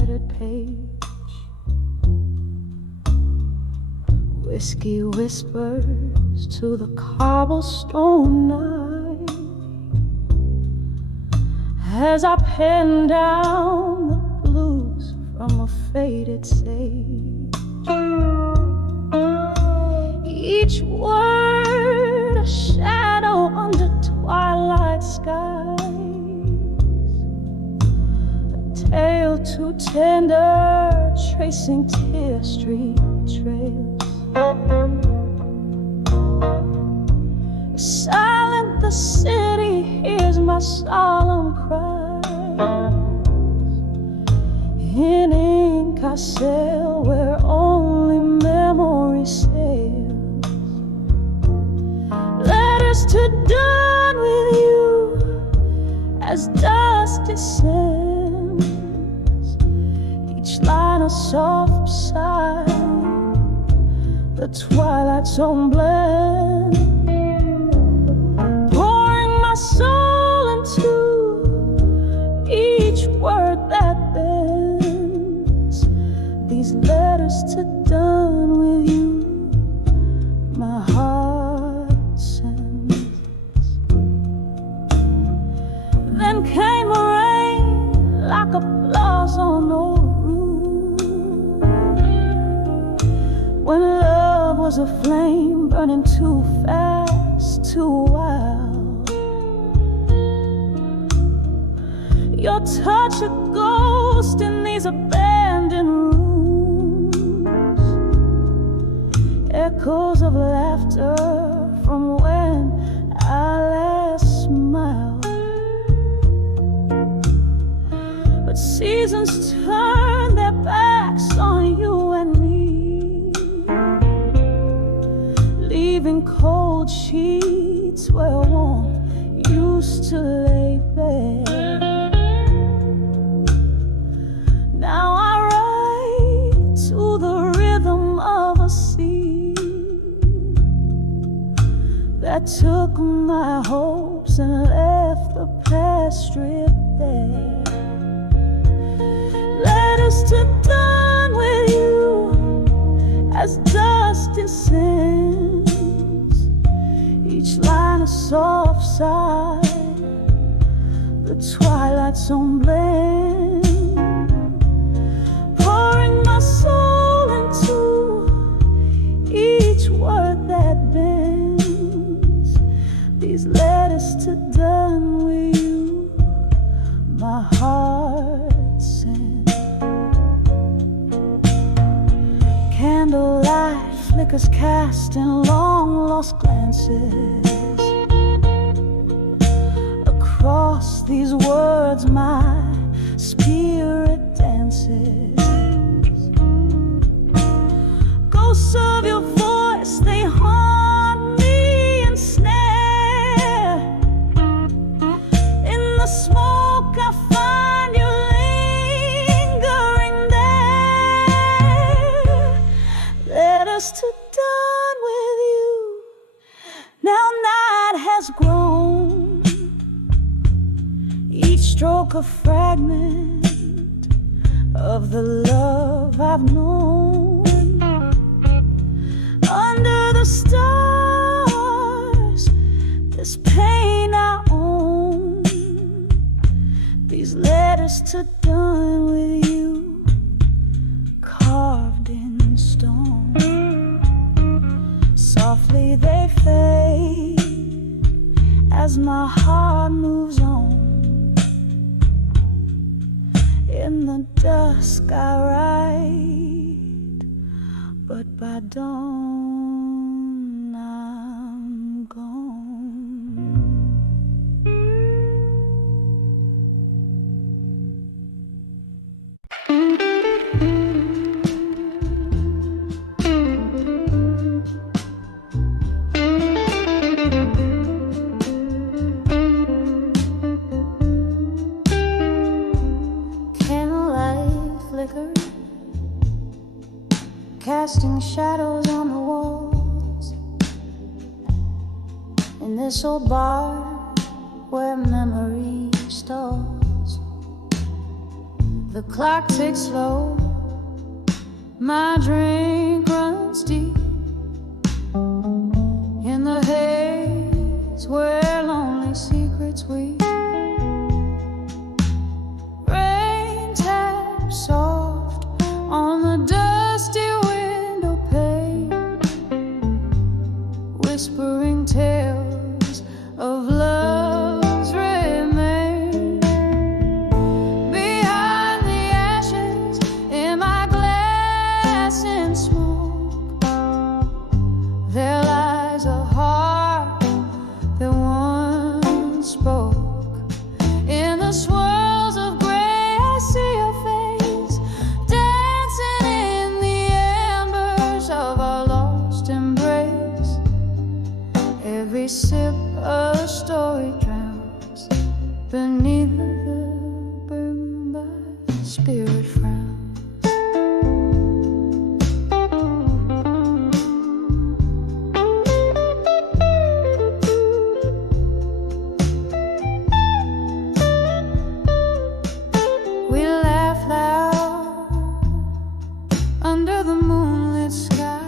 tattered page. Whiskey whispers to the cobblestone night as I pen down the blues from a faded sage. Each word a shadow under twilight skies, a tale too tender, tracing tear street trails. Silent the city hears my solemn cries. In ink I sail where only memory sails. Letters to dawn with you as dust descends. Each line a soft sigh, the twilight's own blend. Pouring my soul into each word that bends. These letters to dawn with you, my heart sends. Then came a rain like applause on no roof, when love was a flame burning too fast, too wild. Your touch a ghost in these abandoned rooms, echoes of laughter from when I last smiled. But seasons turn their backs on you and me, leaving cold sheets where warmth used to lay bare. Now I ride to the rhythm of a sea that took my hopes and left the past stripped bare. Letters to dawn with you as dust descends. Each line a soft sigh, the twilight's own blend. Pouring my soul into each word that bends. These letters to dawn with you, my heart sends. Candlelight flickers cast in long lost glances. Across these words my spirit dances. Ghosts of your voice, they haunt me and snare. In the smoke I find you lingering there. Letters to dawn with you, now night has grown. Each stroke a fragment of the love I've known. Under the stars, this pain I own. These letters to dawn with you, carved in stone. Softly they fade as my heart moves on. In the dusk I ride, but by dawn I'm gone. Candlelight flicker, casting shadows on the walls. In this old bar where memory stalls, The clock ticks slow, my drink runs deep in the haze where lonely secrets weep. Rain taps soft on the dusty window pane, whispering tales of love's remain. Behind the ashes in my glass and smoke, there lies a heart that once spoke. In the swirls of gray I see your face, dancing in the embers of our lost embrace. Every sip a story drowns beneath the burden by spirit frowns. We laugh loud under the moonlit sky,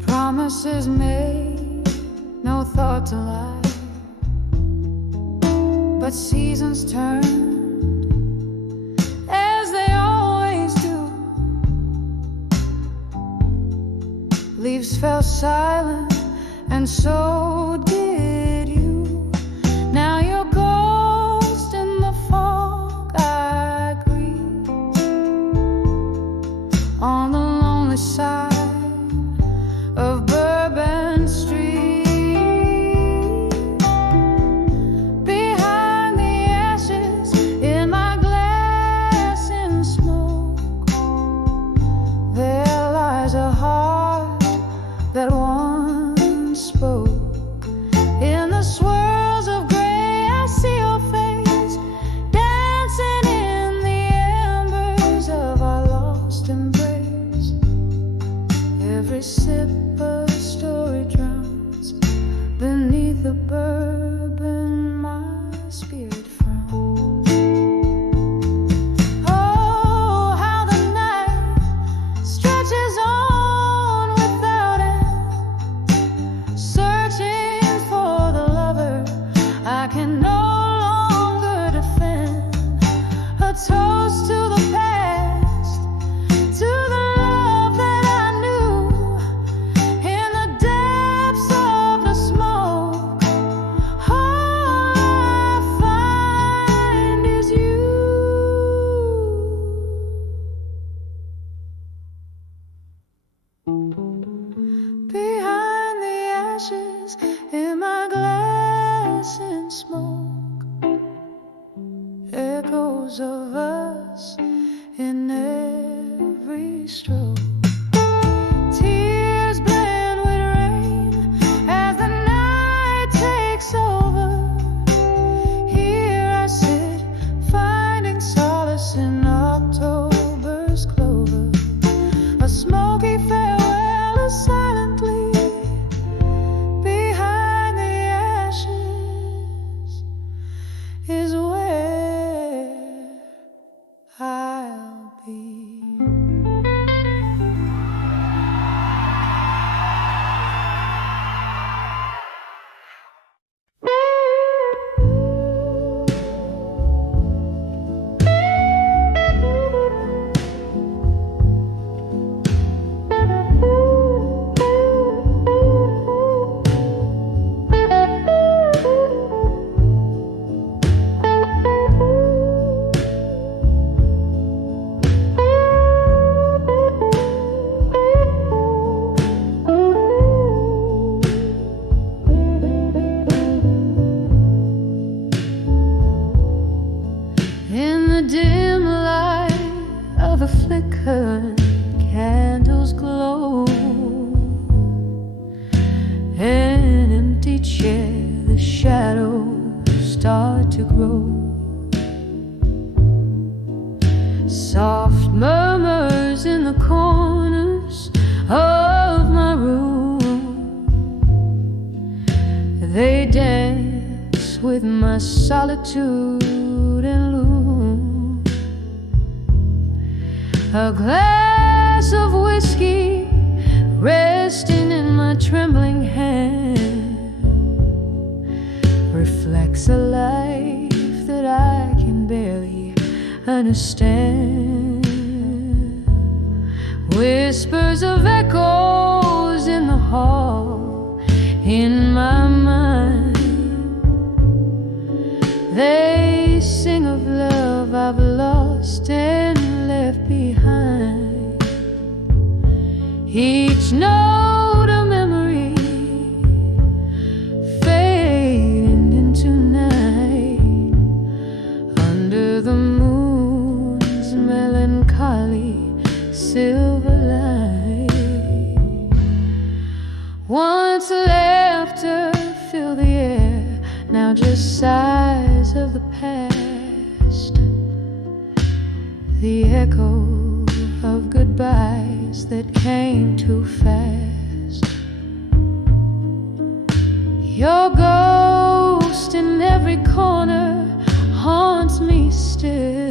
promises made, no thought to lie. But seasons turned, as they always do. Leaves fell silent, and so did you. Now you're ghost in the fog I greet, on the lonely side of Bourbon Street. Behind the ashes in my glass and smoke, there lies a heart that once spoke. In the swirls of gray I see your face, dancing in the embers of our lost embrace. Every sip a story drowns beneath the bourbon, my spirit frowns. Oh, how the night stretches on without end, searching for the lover I can no longer defend. A toast to the past, to the love that I knew. In the depths of the smoke, all I find is you. Behind the ashes in my glass and smoke, echoes of us in every stroke. Tears blend with rain as the night takes over. Here I sit, finding solace in October's clover. A smoky farewell is silently behind the ashes is where I'll be. In the dim light of a flickering candle's glow, an empty chair, the shadows start to grow. Soft murmurs in the corners of my room, they dance with my solitude and A glass of whiskey resting in my trembling hand reflects a life that I can barely understand. Whispers of echoes in the hall in my mind. They sing of love I've lost and left behind. Each note a memory fading into night under the moon's melancholy silver light. Once laughter filled the air, now just sighs of the past, the echo of goodbyes that came too fast. Your ghost in every corner haunts me still.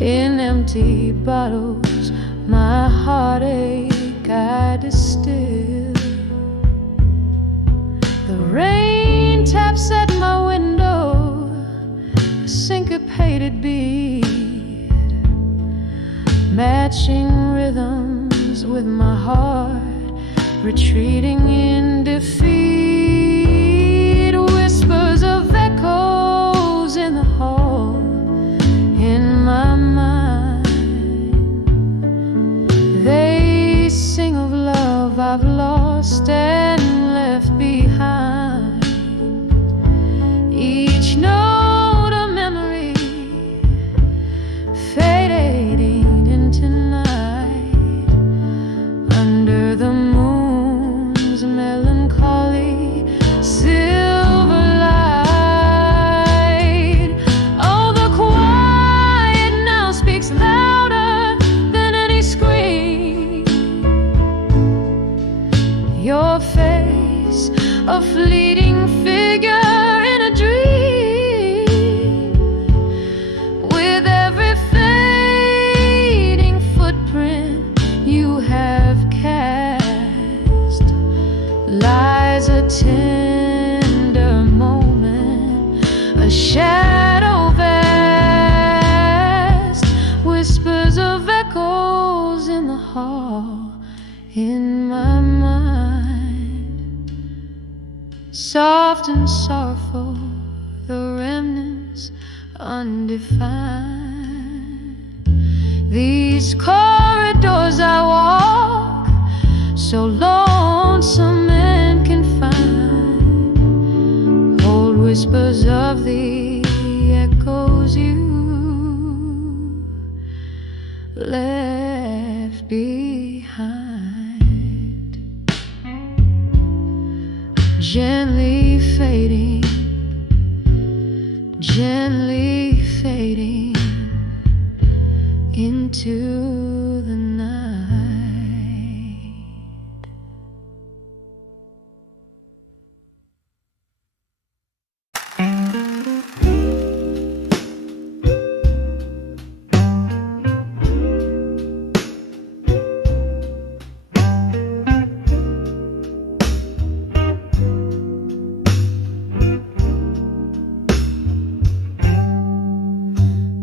In empty bottles my heartache I distill. The rain taps at my window, a syncopated beat, matching rhythms with my heart retreating in defeat. Whispers of echoes in the hall in my mind. They sing of love I've lost and left behind. Each note a memory fading into night under the moon's melancholy silver light. Oh, the quiet now speaks louder than any scream. Your face, a fleeting figure in a dream. With every fading footprint you have cast lies a tender moment, a shadow vast. Whispers of echoes in the hall in my mind. Soft and sorrowful, the remnants undefined. These corridors I walk, so lonesome and confined, hold whispers of the echoes you left behind. Gently fading, gently fading into the night.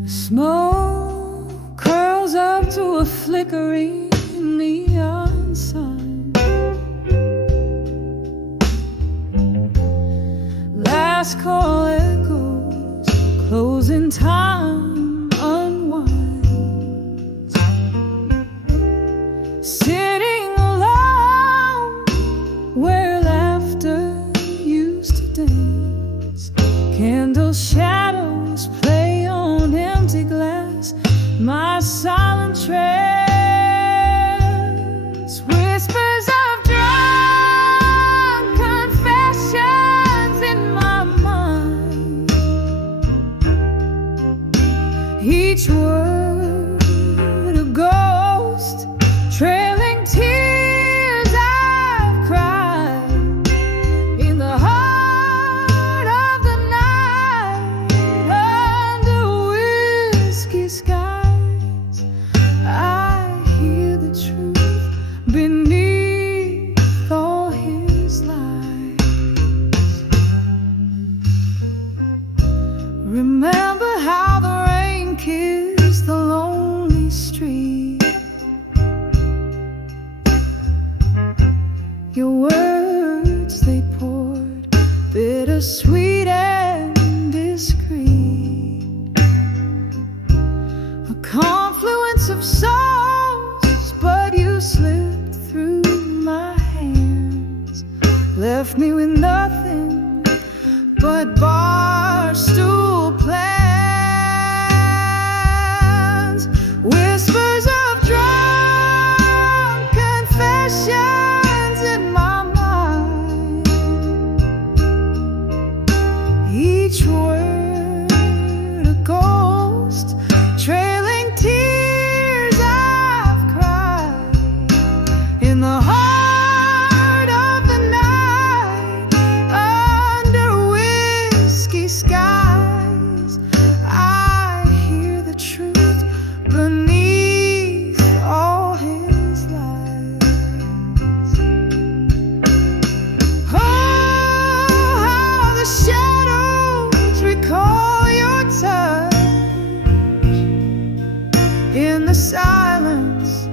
Smoke curls up to a flickering neon sign. Last call echoes, closing time unwinds. Sitting alone where laughter used to dance. Candle shadows play on empty glass, my silent trance. Whispers of drunk confessions in my mind. Each word a ghost, trailing tears I've cried in the heart of the night under whiskey skies. confluence of souls, but you slipped through my hands, left me with nothing but barstool plans, whispers of drunk confessions in my mind, each word a ghost, trailing tears I've cried in the heart of the night, under whiskey skies. I hear the truth beneath all his lies. Oh, how the shadows recall your touch in the silence.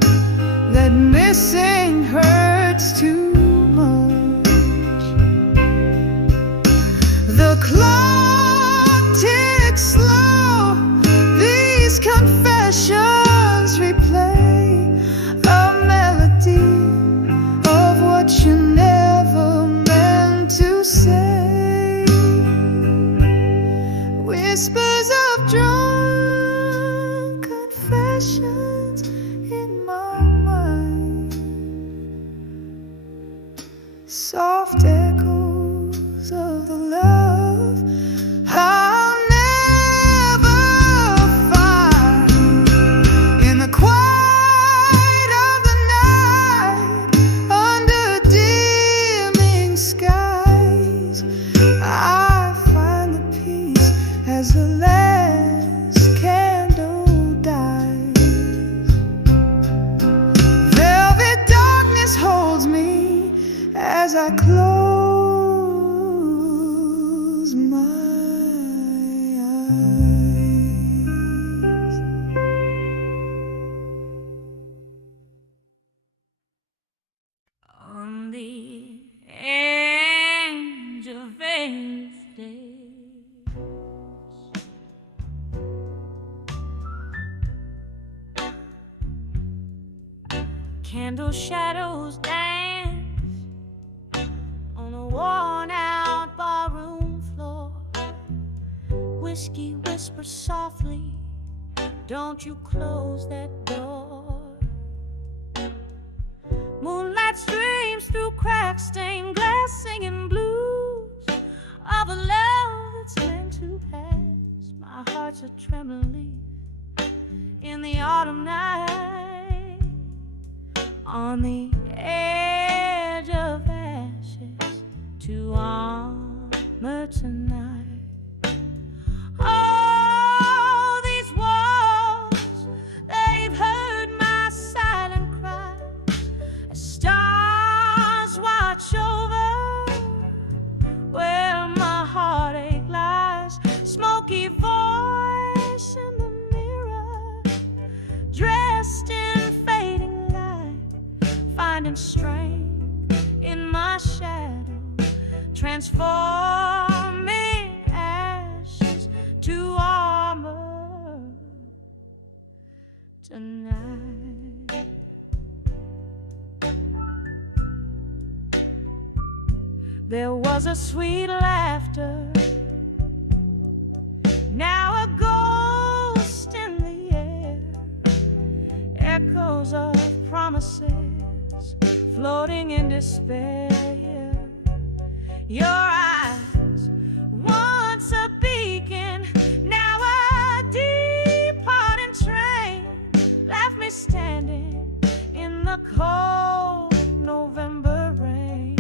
That missing hurts too much. The clock ticks slow, these confessions replay a melody of what you never meant to say. Whispers of drunk confessions in my mind, soft echoes of the love I'll never find in the quiet of the night, under dimming skies. I find the peace as the last candle dies. Velvet darkness holds me as I close my eyes. On the edge of Wednesday, candle shadows dance on a worn-out barroom floor. Whiskey whispers softly, don't you close that door. Moonlight streams through crack-stained glass, singing blues of a love that's meant to pass. My heart's a trembling leaf in the autumn night, on the edge of ashes to armor tonight. Oh, these walls, they've heard my silent cry as stars watch over where my heartache lies. Smoky voice in the mirror, dressed in fading light, finding strength in my shadow, transforming ashes to armor tonight. There was a sweet laughter, now a ghost in the air, echoes of promises floating in despair. Your eyes, once a beacon, now a departing train, left me standing in the cold November rain.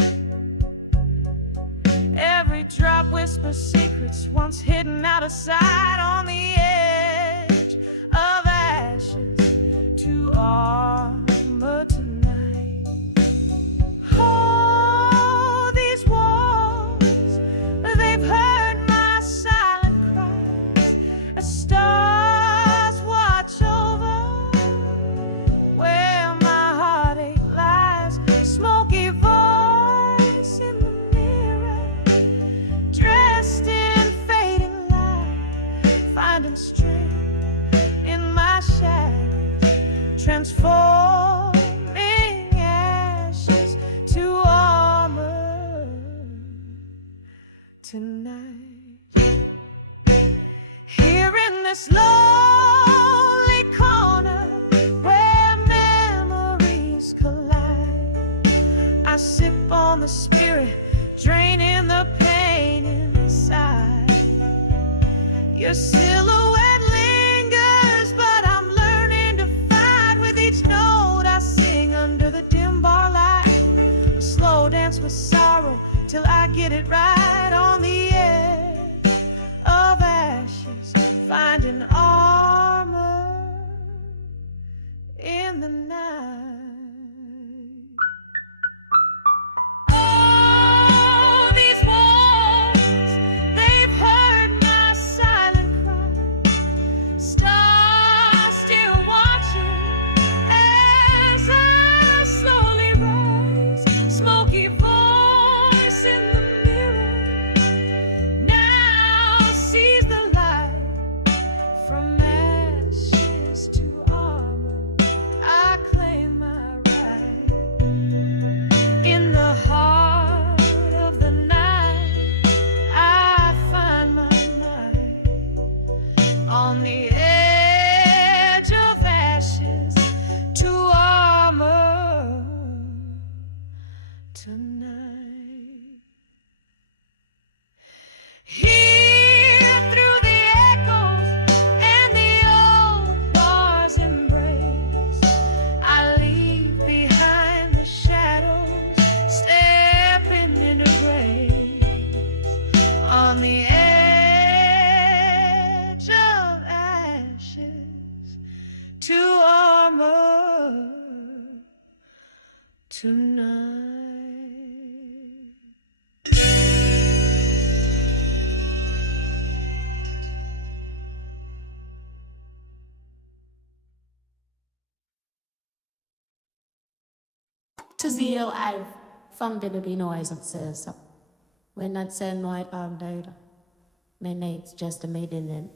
Every drop whispers secrets once hidden out of sight, on the edge of ashes to armor tonight. Oh, these walls, they've heard my silent cries as stars watch over where my heartache lies. Smoky voice in the mirror, dressed in fading light, my shadows, transforming ashes to armor tonight. Here in this lonely corner where memories collide, I sip on the spirit, draining the pain inside. Your silhouette lingers, but I'm learning to fight with each note I sing under the dim bar light. A slow dance with sorrow till I get it right on the edge of ashes, finding armor in the night. Oh, these walls, they've heard my silent cry. Stars still watching as I slowly rise. Smoky voice in the mirror now sees the light. From ashes to armor, I claim my right. In the heart of the night, I find my night. On the edge of ashes to armor tonight. Here through the echoes and the old bar's embrace, I leave behind the shadows, stepping into grace. On the edge of ashes to armor tonight. To zeal I've found the be noise of says when not saying white arm died. My nate's just a maiden in.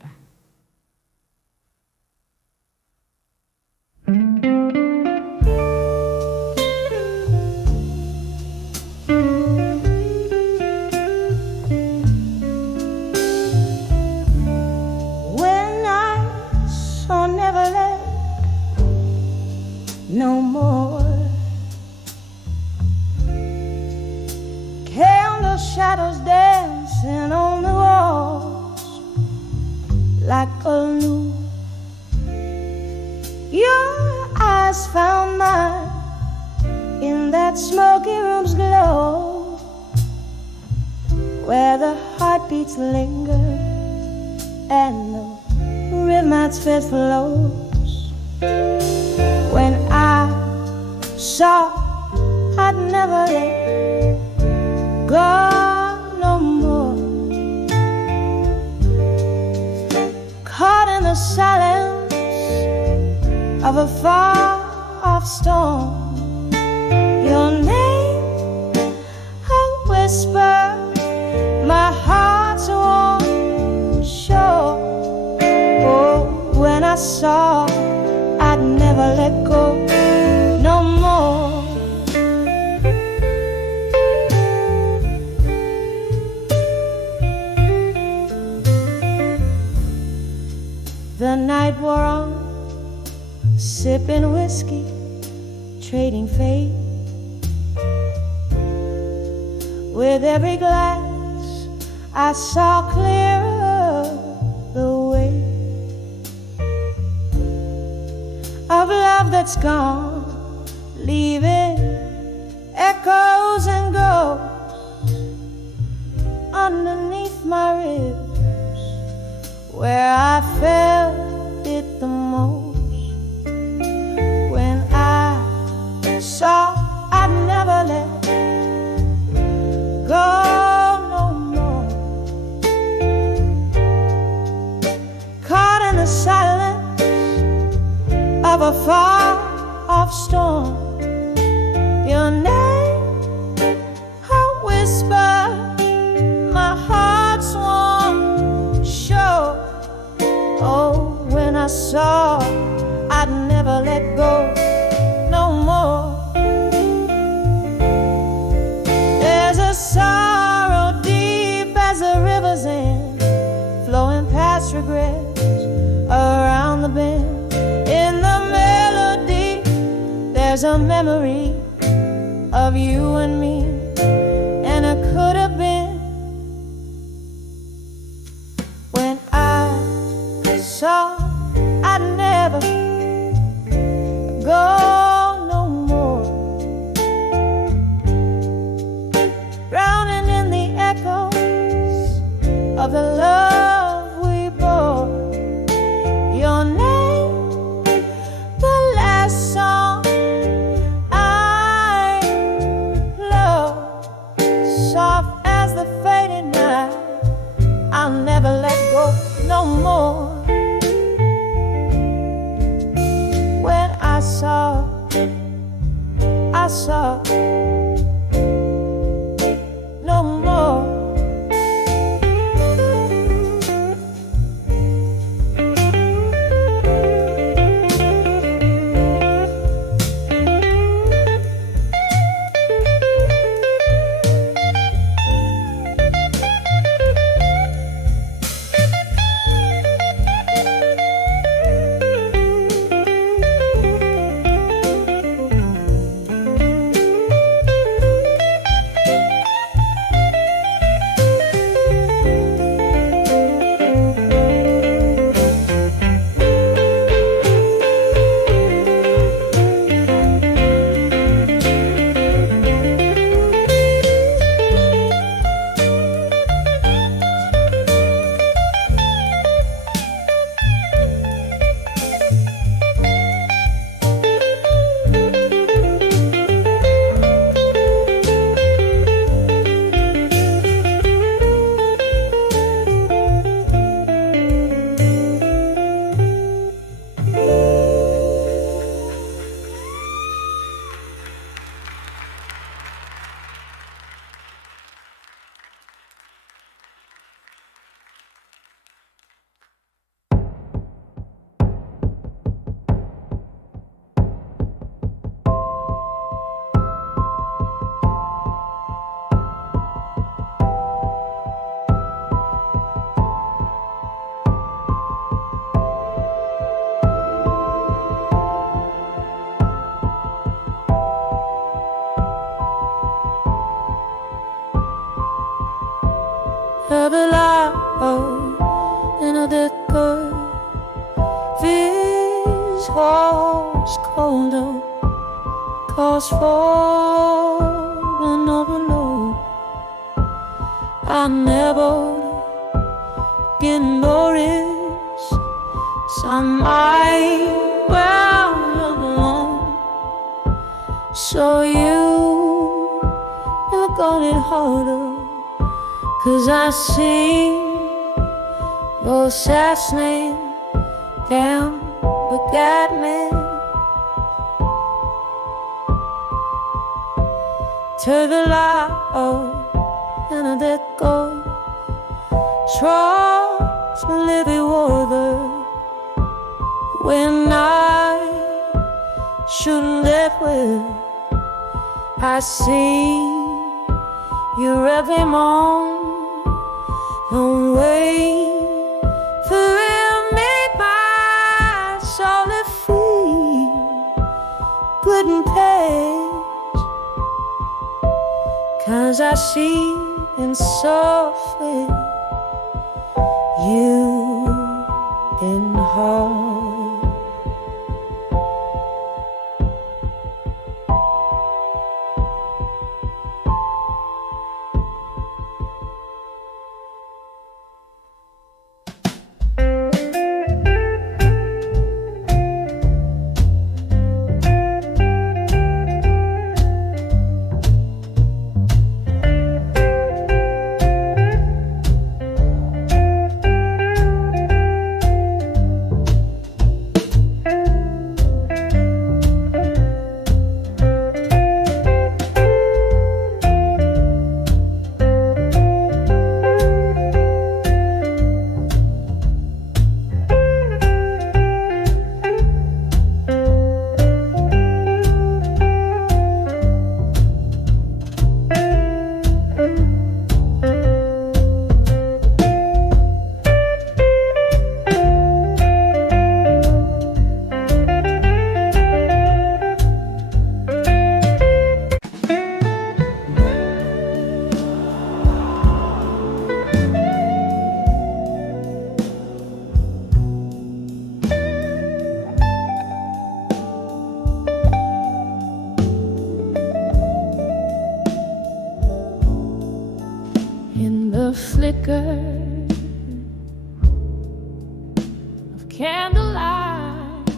When I saw Neverland no more, candle shadows dancing on the walls like a loop. Your eyes found mine in that smoky room's glow, where the heartbeats linger and the rhythm's fed flows. When I saw I'd never let go no more, caught in the silence of a far-off storm. Your name, a whisper, my heart's warm shore. Oh, when I saw I'd never let go no more. The night wore on, sipping whiskey, trading fate. With every glass, I saw clearer the way of love that's gone, leaving echoes and ghosts underneath my ribs, where I felt it the most. When I saw I'd never let go no more, caught in the silence of a far-off storm. Your name, a whisper, my heart's warm shore. Oh, when I saw I'd never let go no more. There's a sorrow deep as the river's end, flowing past regrets around the bend. In the melody, there's a memory of you and me, and it could have been when I saw I'd never go no more, drowning in the echoes of the love we bore. Your name, the last song I love, soft as the fading night. I'll never let go no more. When I saw no more. In a decor, this house colder, cause for an overload. I never get noticed. Some might well live alone. So you got it harder, 'cause I see your last name down forgot me. To the light and I let go. Trust me, living water when I shouldn't live with. I see you every morning. Don't wait for me, my soul to feel good and pace. 'Cause I see in softly you in heart. flicker of candlelight.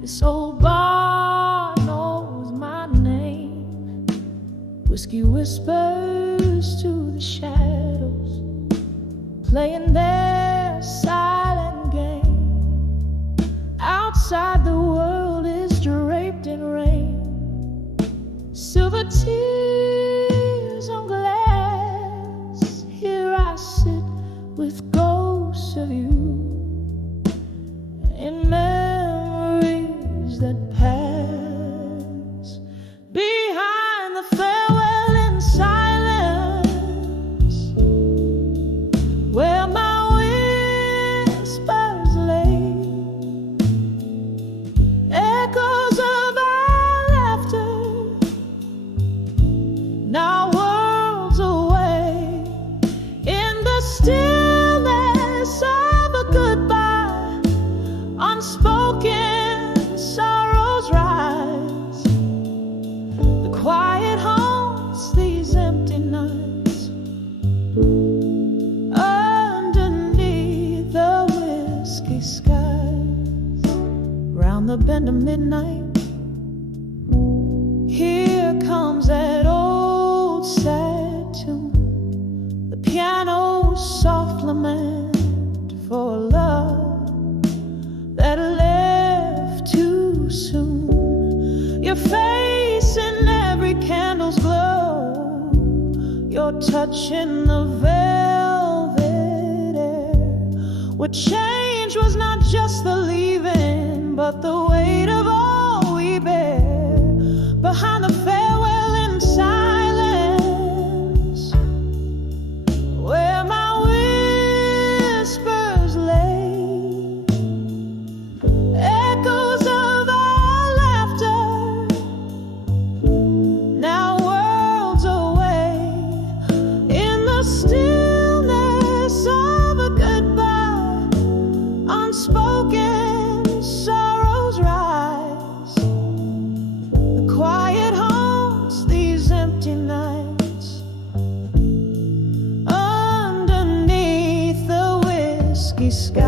This old bar knows my name. Whiskey whispers to the shadows, playing their silent game. Outside the world is draped in rain, silver tears on glass. Here I sit with ghosts of you in memories that pass. Behind the farewell in silence, where my whispers lay, echoes of our laughter, now worlds away. In the stillness of a goodbye, unspoken sorrows rise. The quiet haunts these empty nights, underneath the whiskey skies. Round the bend of midnight, here comes that old sad tune, the piano's soft lament for love that left too soon. Your face in every candle's glow, your touch in the velvet air. What changed was not just the leaving, but the weight of all we bear. Behind the farewell in silence, where my whispers lay, echoes of our laughter, now worlds away. In the stillness of a goodbye, unspoken sorrows rise. The quiet haunts these empty nights, underneath the whiskey skies.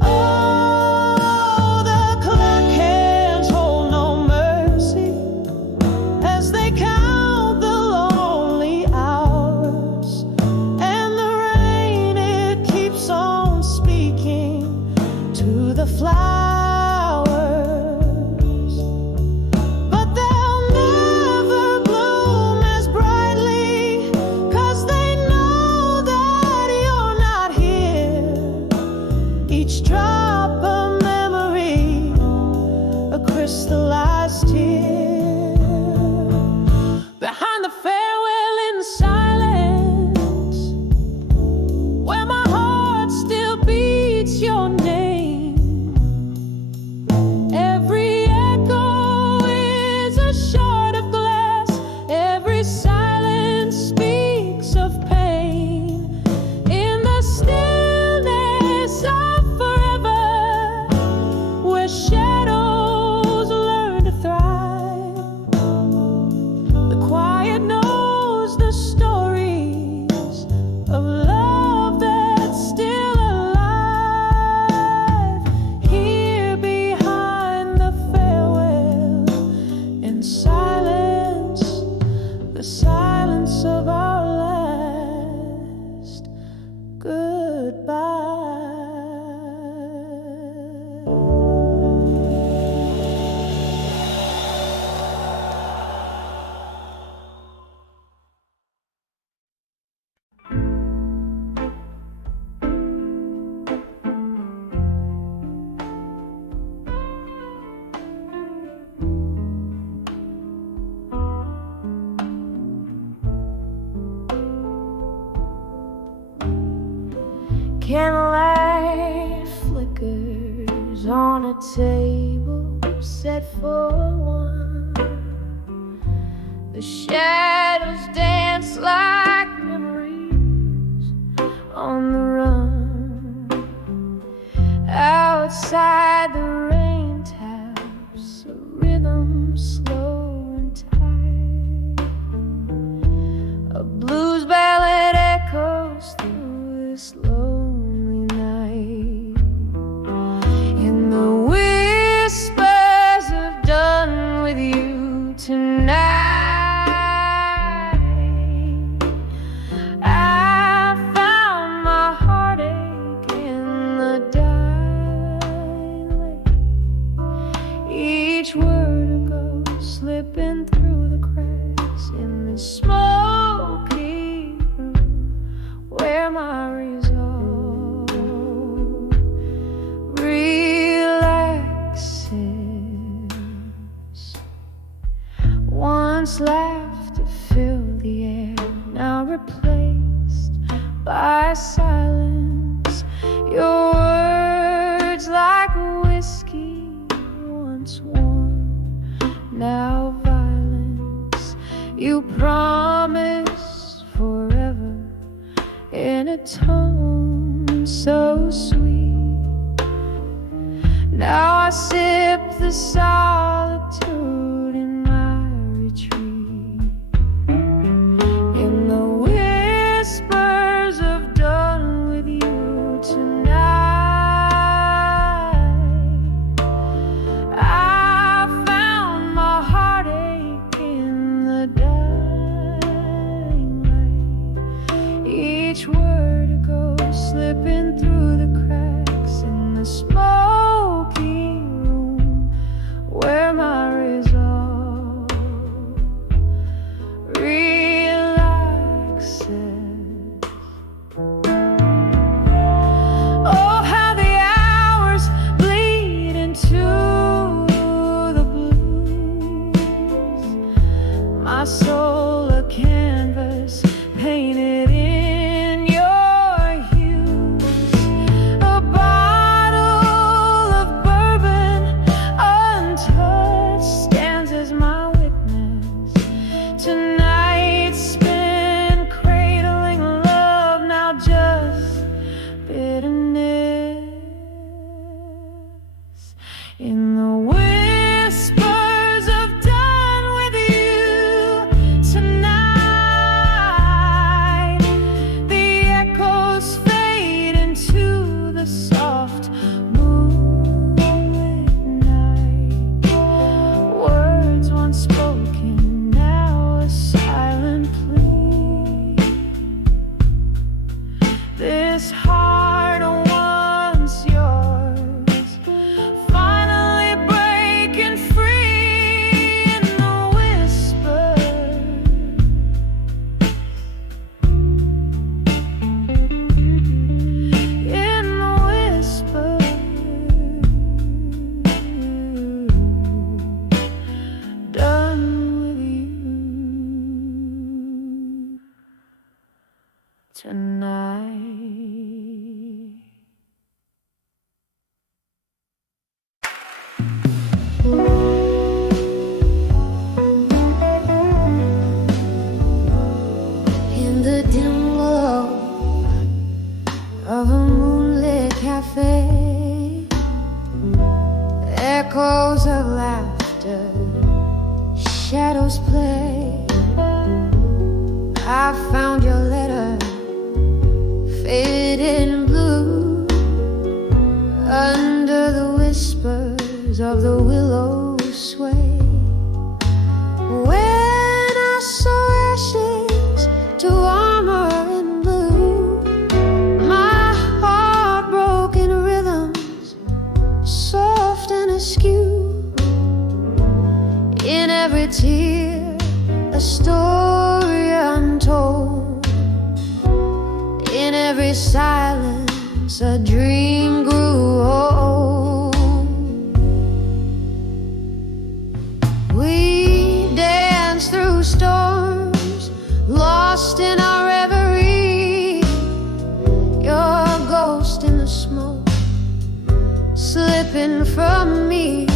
Oh, the clock hands hold no mercy as they count the lonely hours, and the rain, it keeps on speaking to the flowers. But they'll never bloom as brightly, 'cause they know that you're not here. Each drop a memory, a crystallized tear. Behind the farewell in silence, where my heart still beats your name. Every echo is a shard of glass, every silence speaks of pain. In the stillness of forever, where shadows learn to thrive, the quiet knows the stories of love that's still alive. Here behind the farewell in silence, the silence of our last goodbye. Candlelight flickers on a table set for one. The shadows dance like memories on the run. Outside the rain taps a rhythm slow and tight, a blues ballad each word goes slipping through the cracks in the smoky room where my resolve relaxes. Once laughter filled the air, now replaced by silence. Your words like whiskey, once warm, now violence. You promise forever in a tone so sweet. Now I sip the solitude in my retreat, in the whispers of done with you tonight. I found my heartache in the dying light. Each word goes slipping through the cracks in the smoky room where my resolve relaxes. Oh, how the hours bleed into the blues. My soul a canvas painted in your hues. A bottle of bourbon untouched stands as my witness. Tonight's spent cradling love, now just bitterness. In the whispers of done with you tonight, the echoes fade into the soft moonlit night. Words once spoken, now a silent plea. This heart once yours, finally breaking free in the whisper. In the whisper, done with you tonight. In the dim glow of a moonlit cafe, echoes of laughter, shadows play. I found your letter, faded in blue, under the whispers of the willows sway. When I saw ashes to armor in blue, my heart broke in rhythms soft and askew. In every tear, a story untold. In every silence, a dream grew old. We danced through storms, lost in our reverie. Your ghost in the smoke, slipping from me.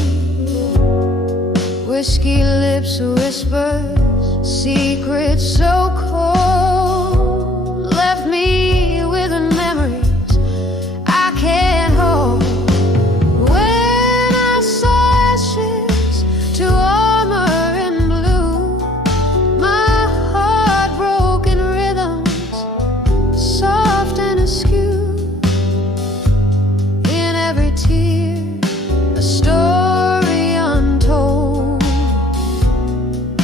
Whiskey lips whispers, secrets so cold, left me with memories I can't hold. When I saw ashes to armor in blue, my heart broke in rhythms soft and askew. In every tear, a story untold.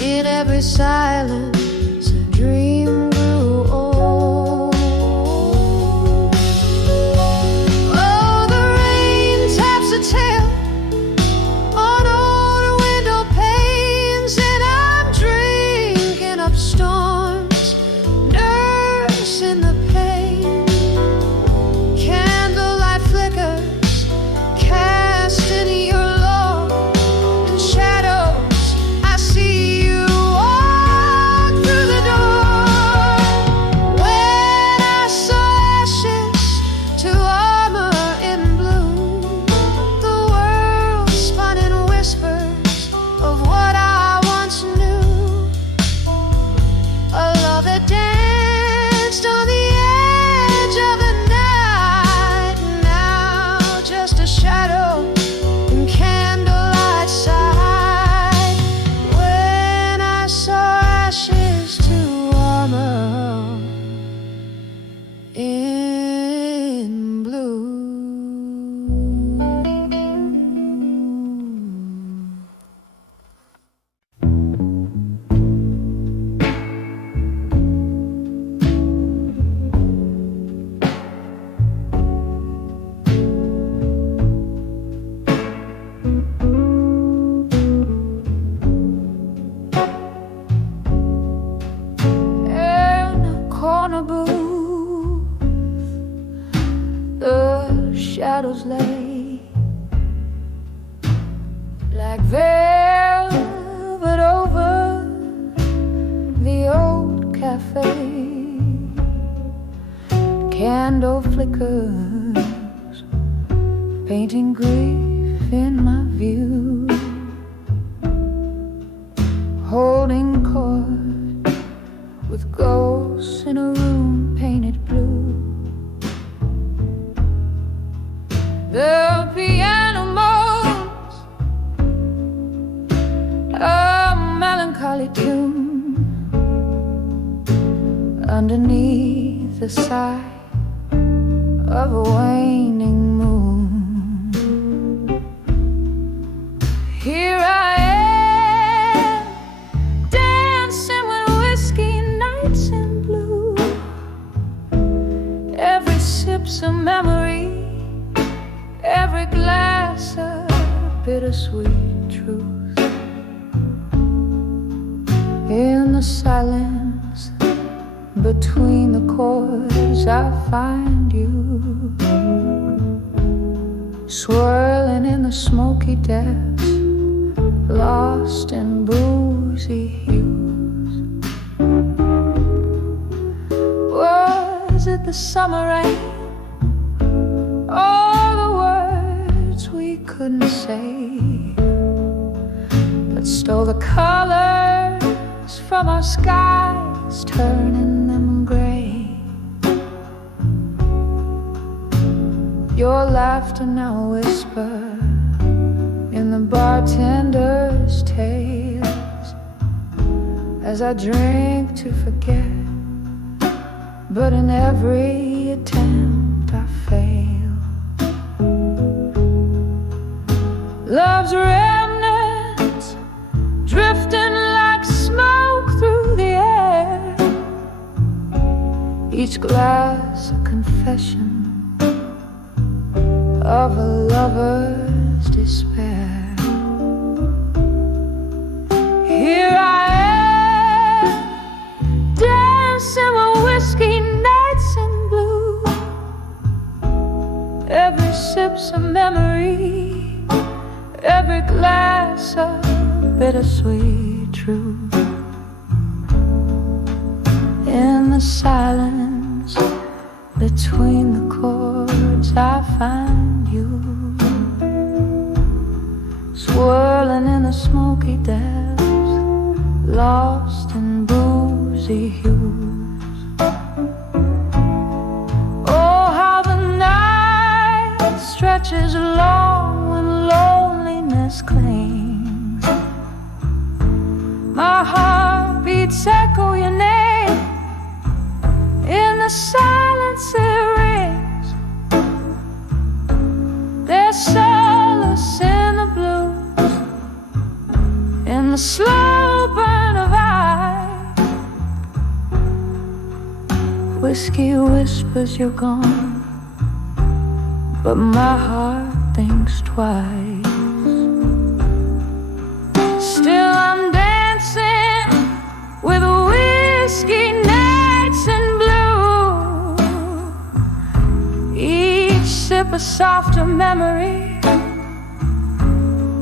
In every silence, a dream grew old. Oh, the rain taps a tale on old shadow and candlelight side. When I saw ashes to armor in blue. Shadows lay like velvet over the old cafe. Candle flickers, painting grief in my view. Holding chords with ghosts in a room painted blue. The piano moans a melancholy tune underneath the sigh of a waning moon. Here I am, dancing with whiskey nights in blue. Every sip's a memory, every glass a bittersweet truth. In the silence between the chords I find you, swirling in the smoky depths, lost in boozy hues. Was it the summer rain? All the words we couldn't say, but stole the colors from our skies, turning them gray. Your laughter now whisper in the bartender's tales, as I drink to forget, but in every attempt I fail. Love's remnants drifting like smoke through the air, each glass a confession of a lover's despair. Here I am, dancing with whiskey nights in blue. Every sip's a memory, every glass a bittersweet truth. In the silence between the chords I find you, swirling in the smoky depths, lost in boozy hues. Oh, how the night stretches long when loneliness clings. My heart beats echo your name, in the silence it rings. There's solace in the blues, in the slow burn of ice. Whiskey whispers you're gone, but my heart thinks twice. Still I'm dancing with whiskey nights in blue. Each sip a softer memory,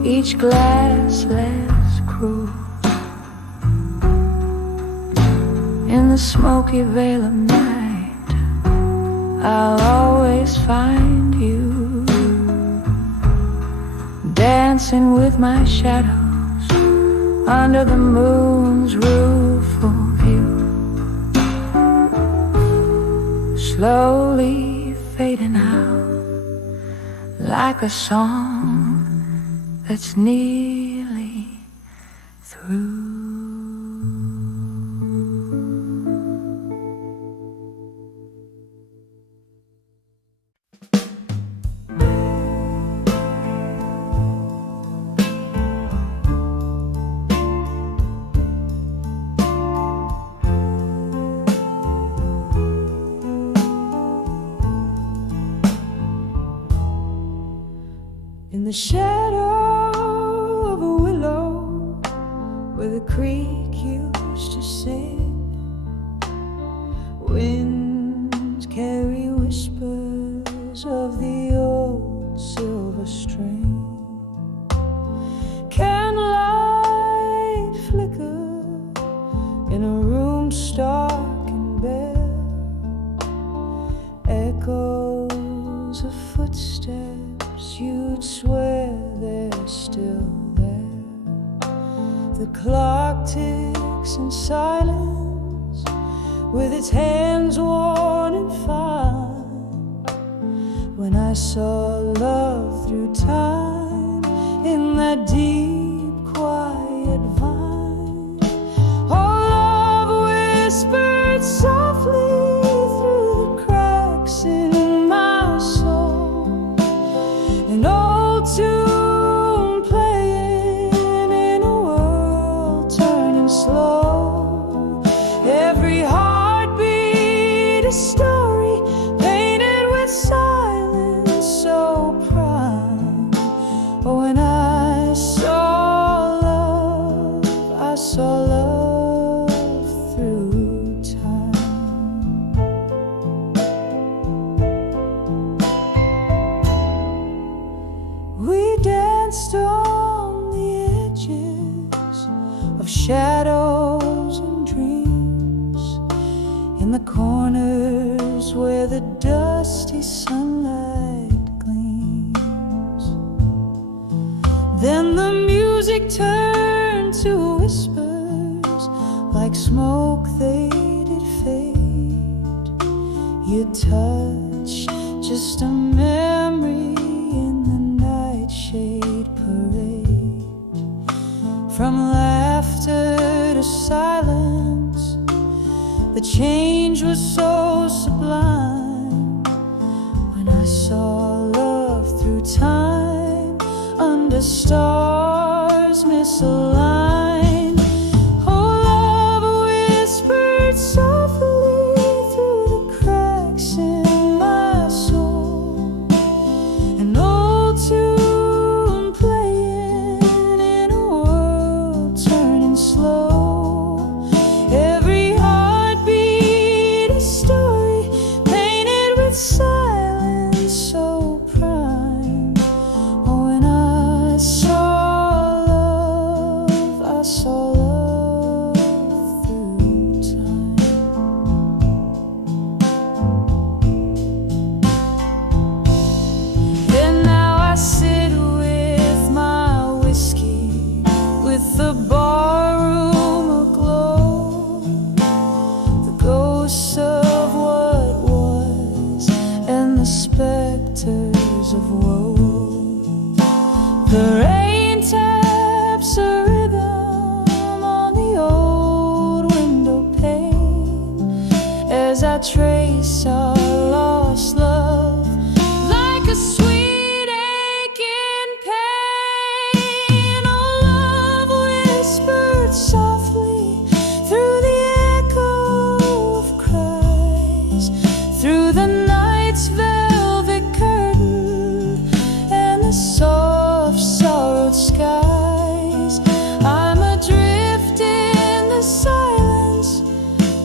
each glass less cruel. In the smoky veil of night, I'll always find you, dancing with my shadows under the moon's rueful view, slowly fading out like a song that's nearly through. In the shadow of a willow where the creek used to sing, winds carry whispers of the old silver string. Candlelight flicker in a room stark and bare, echoes of footsteps you'd swear they're still there. The clock ticks in silence with its hands worn and fine. When I saw love through time in that deep quiet vine, oh, love whispered softly through the cracks in my soul, an old tune playing in a world turning slow. Every heartbeat a story painted with silence so prime. But when I saw love, I saw love through time. We danced on the edges of shadows and dreams, in the corners where the dusty sunlight gleams. Then the music turned to whispers, like smoke they did fade. Your touch, just a memory in the nightshade parade. From laughter to silence, the change was so sublime. When I saw love through time, under stars misaligned, oh, love whispered softly through the cracks in my soul, an old tune playing in a world turning slow. Every heartbeat a story painted with silence so prime. Oh, when I saw love, I saw love through time. And now I sit with my whiskey, with the barroom aglow, the ghosts of what was and the specters of woe. The rain taps a rhythm on the old window pane as I trace our lost love, like a sweet aching pain. Oh, love whispered softly through the echo of cries, through the night's velvet curtain and the soft sorrowed skies. I'm adrift in the silence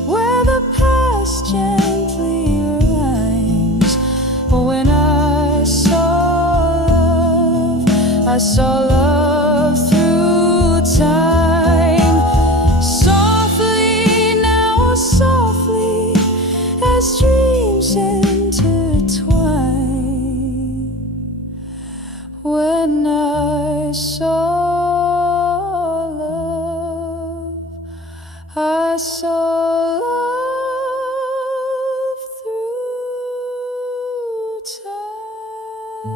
where the past gently rhymes. When I saw love, I saw love through time. Softly now, softly, as dreams intertwine. When I saw love, I saw love through time.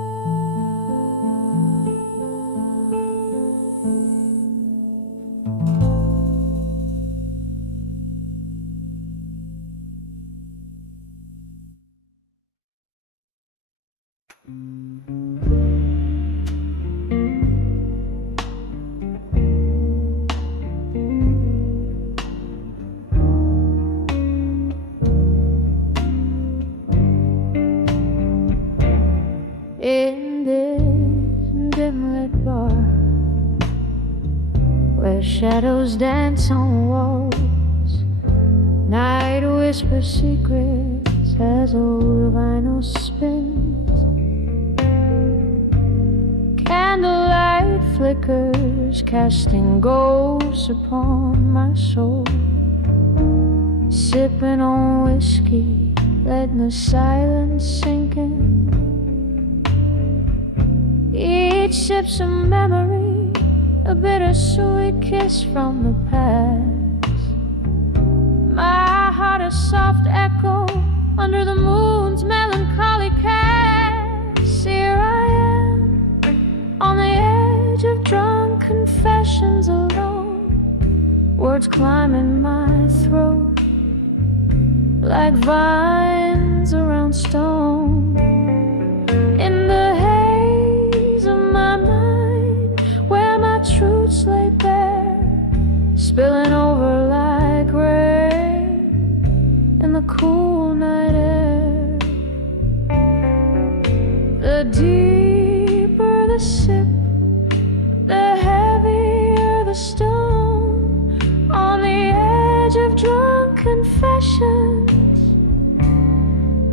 this dim-lit bar where shadows dance on walls, night whispers secrets as old vinyl spins. Candlelight flickers, casting ghosts upon my soul. Sipping on whiskey, letting the silence sink in. Each sip's a memory, a bittersweet kiss from the past. My heart a soft echo under the moon's melancholy cast. Here I am, on the edge of drunk confessions alone, words climbing my throat like vines around stone. In the haze of my mind, where my truths lay bare, spilling over like rain in the cool night air. The deeper the sip, the heavier the stone. On the edge of drunk confession,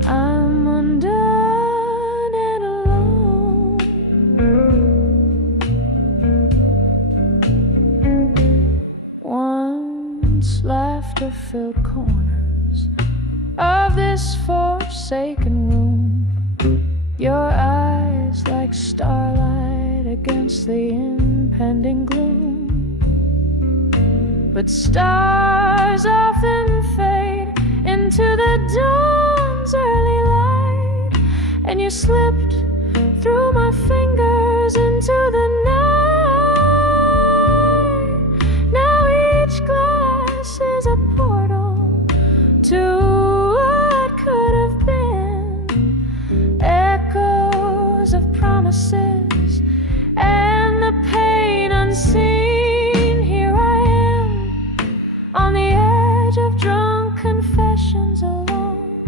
I'm undone and alone. Once laughter-filled corners of this forsaken room, your eyes like starlight against the impending gloom. But stars often fade into the dawn's early light, and you slipped through my fingers into the night. Now each glass is a portal to what could have been, echoes of promises and the pain unseen. Here I am, on the edge of drunk confessions alone,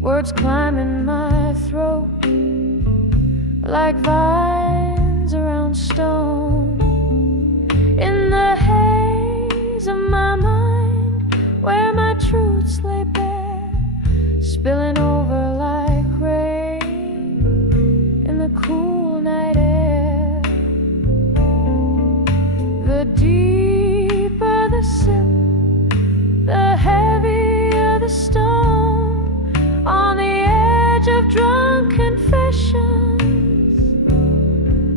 words climbing my throat like vines around stone. In the haze of my mind, where my truths lay bare, spilling over like rain in the cool night air. The deeper the sip, the heavier the stone. On the edge of drunk confessions,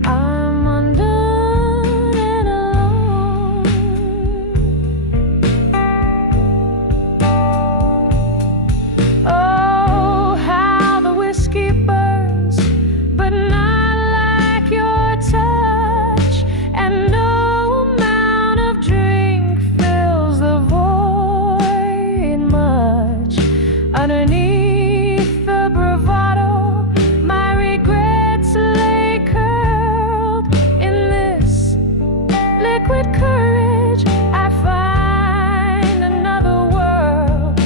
I'm undone and alone. Oh, how the whiskey burns, but not like your touch, and no amount of drink fills the void much. Underneath the bravado, my regrets lay curled. In this liquid courage, I find another world,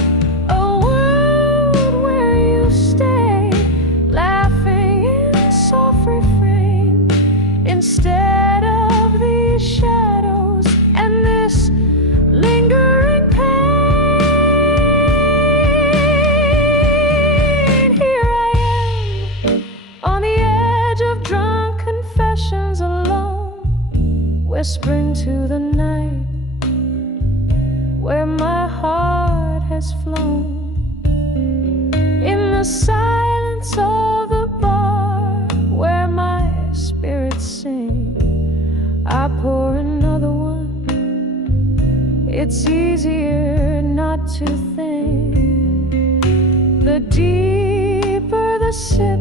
a world where you stay, laughing in soft refrain, instead of these shadows and this lingering pain. Here I am, on the edge of drunk confessions alone, whispering to the night where my heart has flown. In the silence of the bar, where my spirits sing, I pour another one. It's easier not to think. The deeper the sip,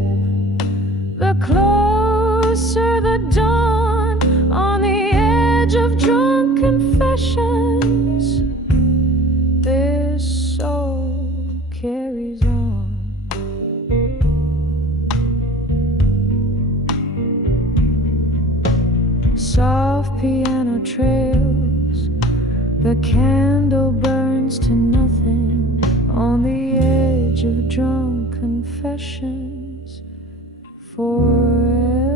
the closer the dawn. On the edge of drunk confessions, this soul carries on. Soft piano trails, the candle burns to nothing on the edge of drunk confessions forever.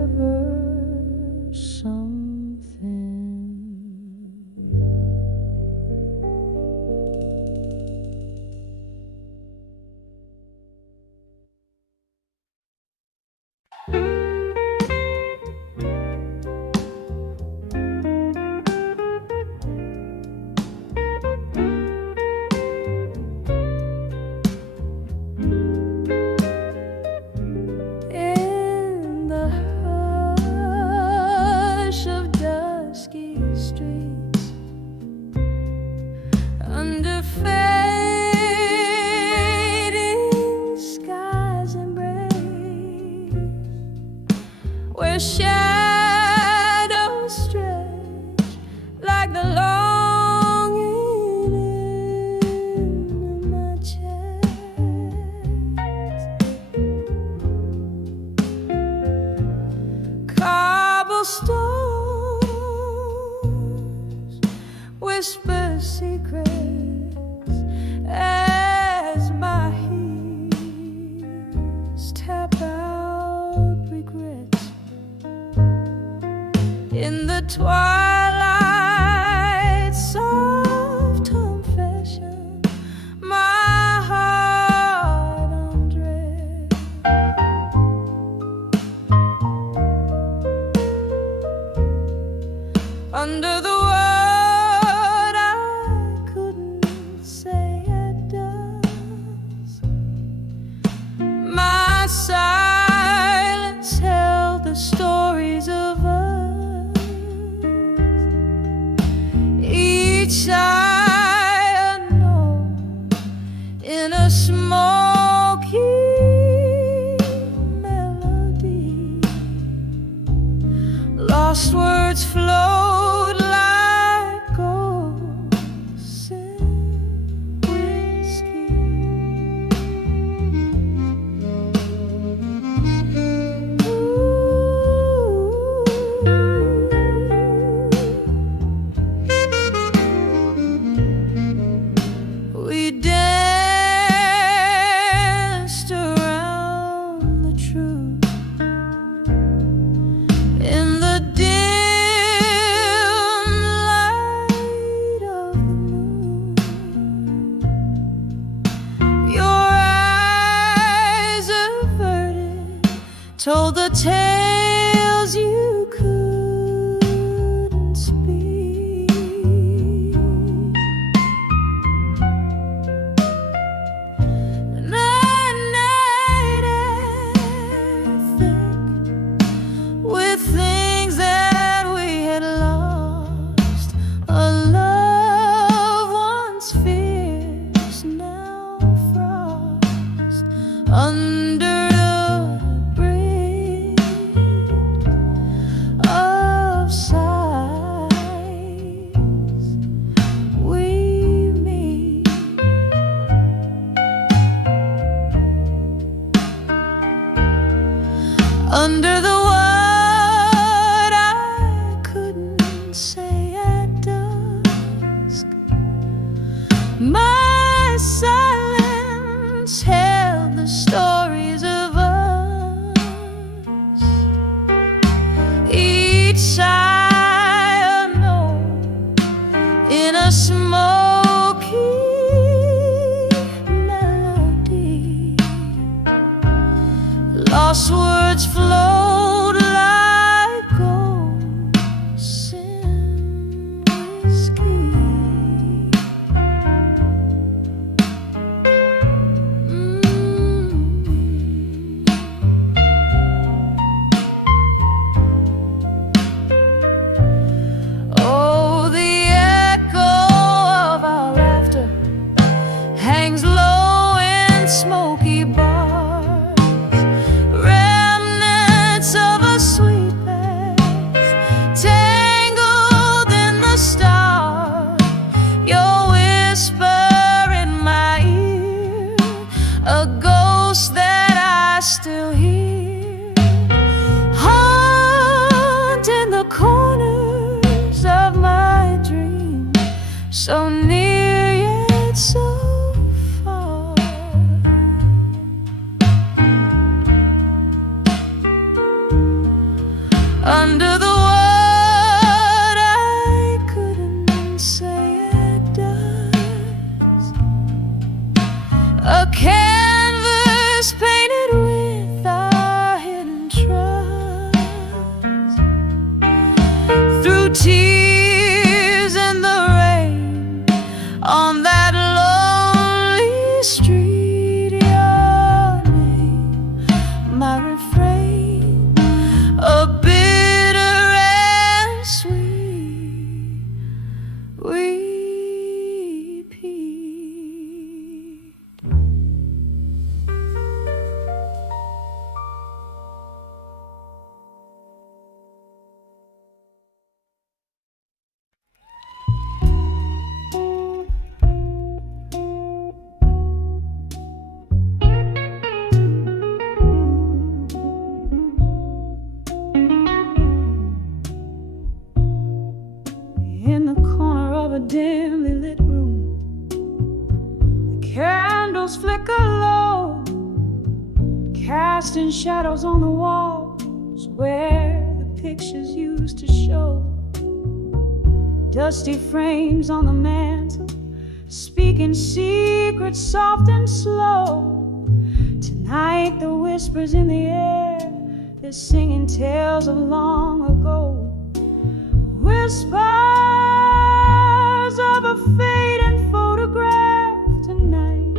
the twilight, soft confession, my heart undressed. Under the word I couldn't say at dusk, my silence held the stories of us, each sigh unknown in a smoky melody. Lost words flowed like ghosts in whiskey. We danced around the truth in the dim light of the moon. Your eyes averted told the tales you couldn't speak. And the night air thick with things that we had lost, a love once fierce, now frost under the bridge of sighs we meet. Under the word I couldn't say at dusk, my silence held the stories of us, each sigh unknown in a smoky melody. Lost words flowed like ghosts in whiskey. Oh, the echo of our laughter hangs low in smoky bars, remnants of a sweet past, tangled in the stars. Your whisper in my ear, a ghost that I still hear, haunting the corners of my dream, so near yet so far. Under the word I couldn't say at dusk, a canvas painted with our hidden trust. Through tears and the rain on that lonely street, your name, my refrain, a bitter and sweet repeat. In the corner of a dimly lit room, the candles flicker low, casting shadows on the walls where the pictures used to show. Dusty frames on the mantle, speaking secrets soft and slow. Tonight the whispers in the air, they're singing tales of long ago. Whispers of a fading photograph tonight,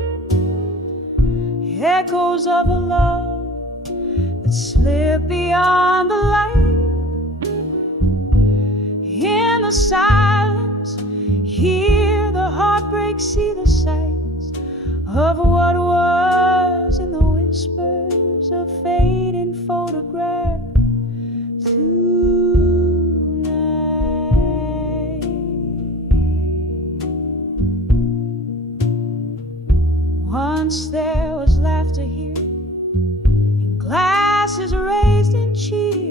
echoes of a love that slipped beyond the light. In the silence, hear the heartbreak, see the sights of what was in the whispers of fading photograph tonight. Once there was laughter here, and glasses raised in cheer.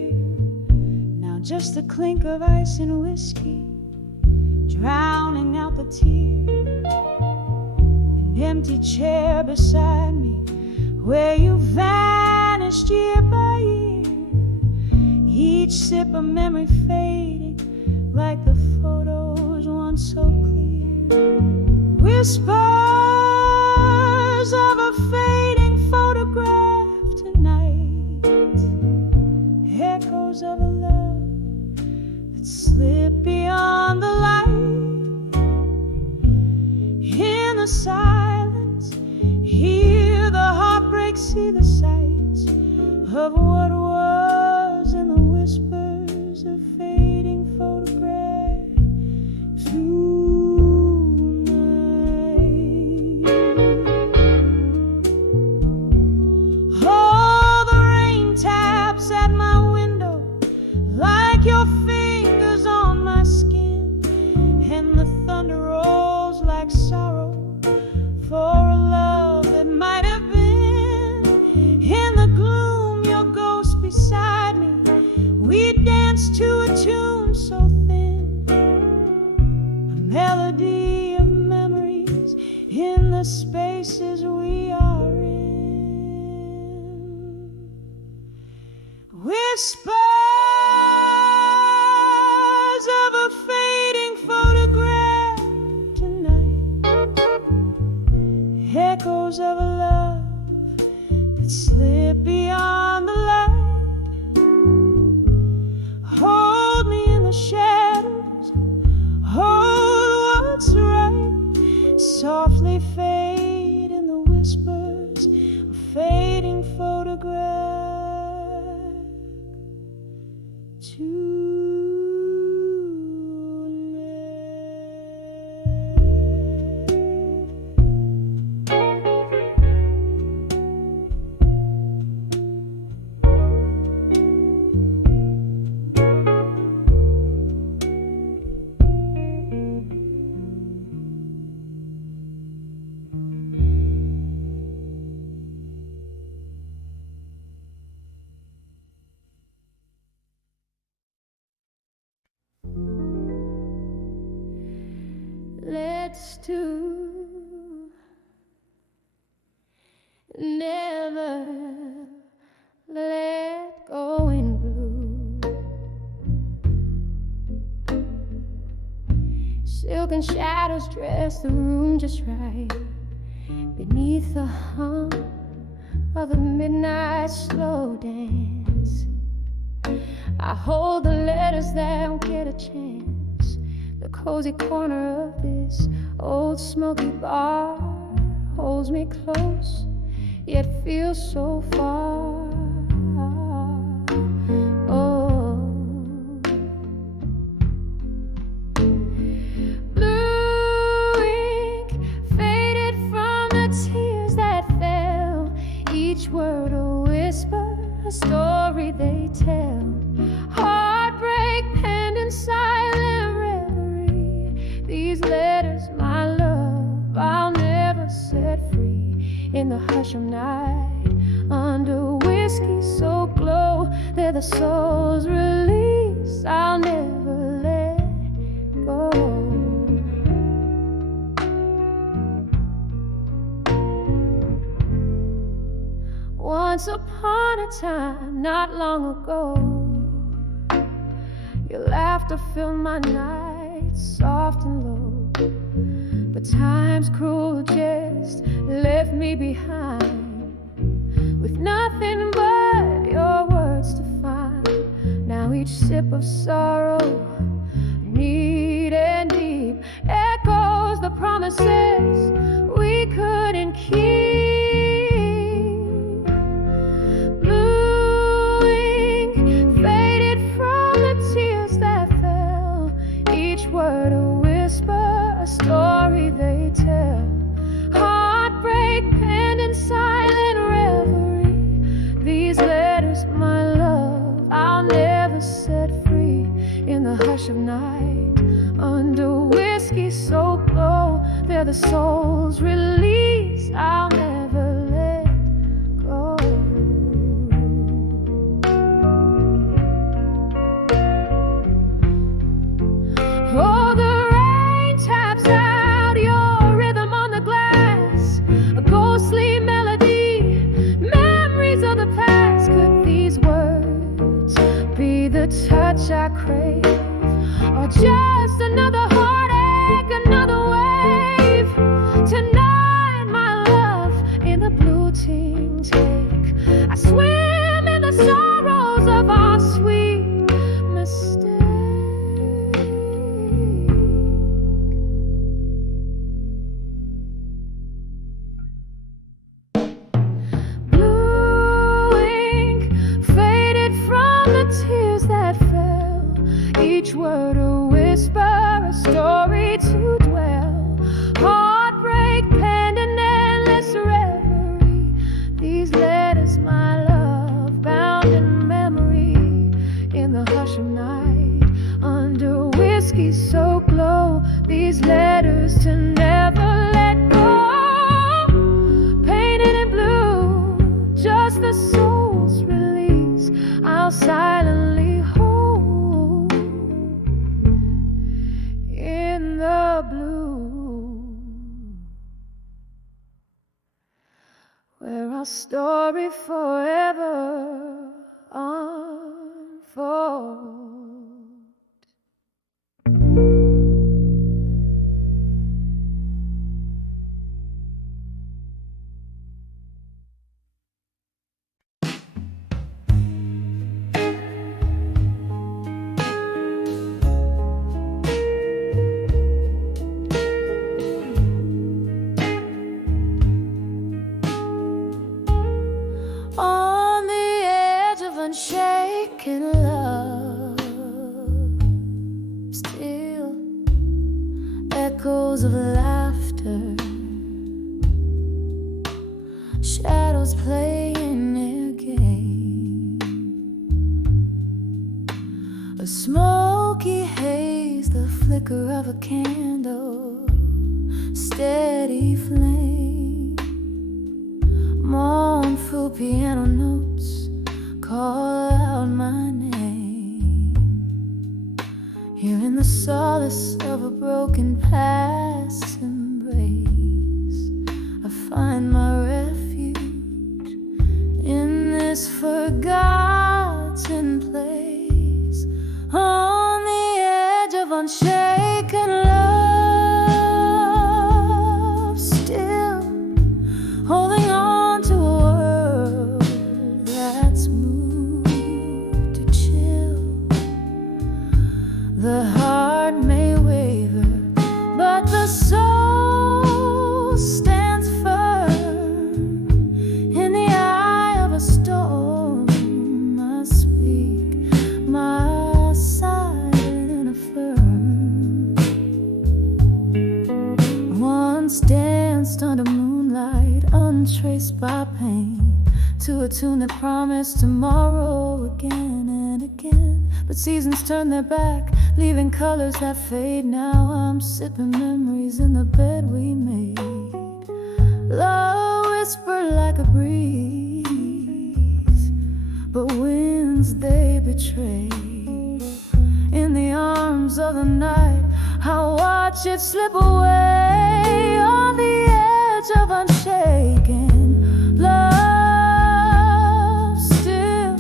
Just the clink of ice and whiskey, drowning out the tear. An empty chair beside me, where you vanished year by year. Each sip of memory fading, like the photos once so clear. Whispers of a fading photograph tonight, echoes of a love slip beyond the light. In the silence, hear the heartbreak, see the sights of what was in the whispers of fading photograph tonight. Oh, the rain taps at my window like your fingers on my skin, and the thunder rolls like sorrow for a love that might have been. In the gloom, your ghost beside me, we danced to a tune so thin, a melody of memories in the spaces we are in. Whisper echoes of a love that slipped beyond the light. Hold me in the shadows, hold what's right. Softly fade in the whispers of fading photograph tonight. Let's do never let go in blue. Silken shadows dress the room just right, beneath the hum of a midnight slow dance. I hold the letters that won't get a chance. The cozy corner of this old smoky bar holds me close, yet feels so far. Oh, blue ink faded from the tears that fell, each word a whisper, a story they tell. Heartbreak penned in silent reverie. These letters, my love, I'll never set free. In the hush of night, under whiskey so glow, they're the soul's release. I'll never let go. Once upon a time, not long ago, your laughter filled my night soft and low. But time's cruel jest left me behind with nothing but your words to find. Now each sip of sorrow, neat and deep, echoes the promises we couldn't keep. Blue ink faded from the tears that fell, each word a whisper, a story they tell. Heartbreak penned in silent reverie, these letters, my love, I'll never set free. In the hush of night, under whiskey so glow, they're the soul's release I'll never let go. Oh, the rain taps out your rhythm on the glass, a ghostly melody, memories of the past. Could these words be the touch I crave, or just another heartache, another wave? Tonight, my love, in the blue ting take, I swim in the sorrows of our sweet mistake. Blue ink faded from the tears that fell, each word a whisper, a story to dwell. Heartbreak penned in endless reverie, these letters, my love, bound in memory. In the hush of night, under whiskey so glow, these letters to never let go. Painted in blue, just the soul's release I'll silently hold. In the blue, where our story forever unfolds. On the edge of unshaken love, still echoes of laughter, shadows playing their game. A smoky haze, the flicker of a candle, steady flame. Mournful piano notes call out my name. Here in the solace of a broken past embrace, I find my refuge in this forgotten place. On the edge of unshaken love, still holding on to a world that's moved to chill. The heart may waver, but the soul stands firm. In the eye of a storm, I speak my silent affirm. Once danced under moonlight, untraced by pain, to a tune that promised tomorrow again and again. But seasons turn their back, leaving colors that fade. Now I'm sipping memories in the bed we made. Love whispered like a breeze, but winds they betray. In the arms of the night, I watch it slip away. On the edge of unshaken love, still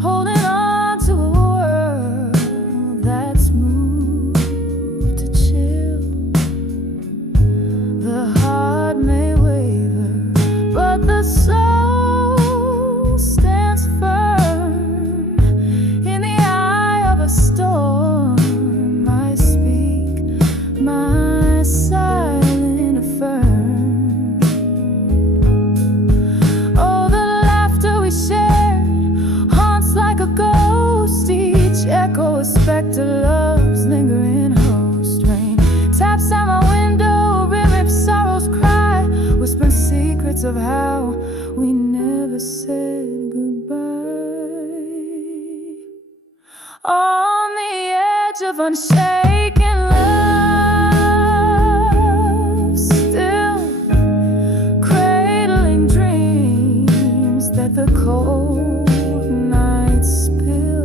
holding on to a world that's moved Oh, a specter loves lingering host. Rain taps at my window, rips sorrow's cry, whispering secrets of how we never said goodbye. On the edge of unshaken love, still cradling dreams that the cold nights spill.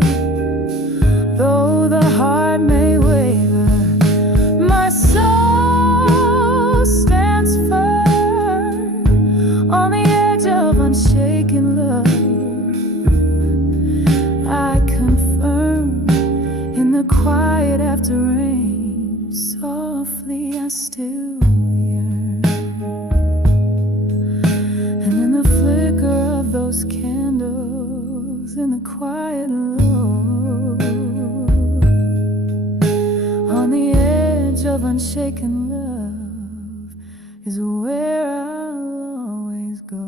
Though the heart may waver, my soul stands firm. On the edge of unshaken love, I confirm. In the quiet after rain, softly I still yearn. And in the flicker of those candles, in the quiet low, on the edge of unshaken love is where I'll always go.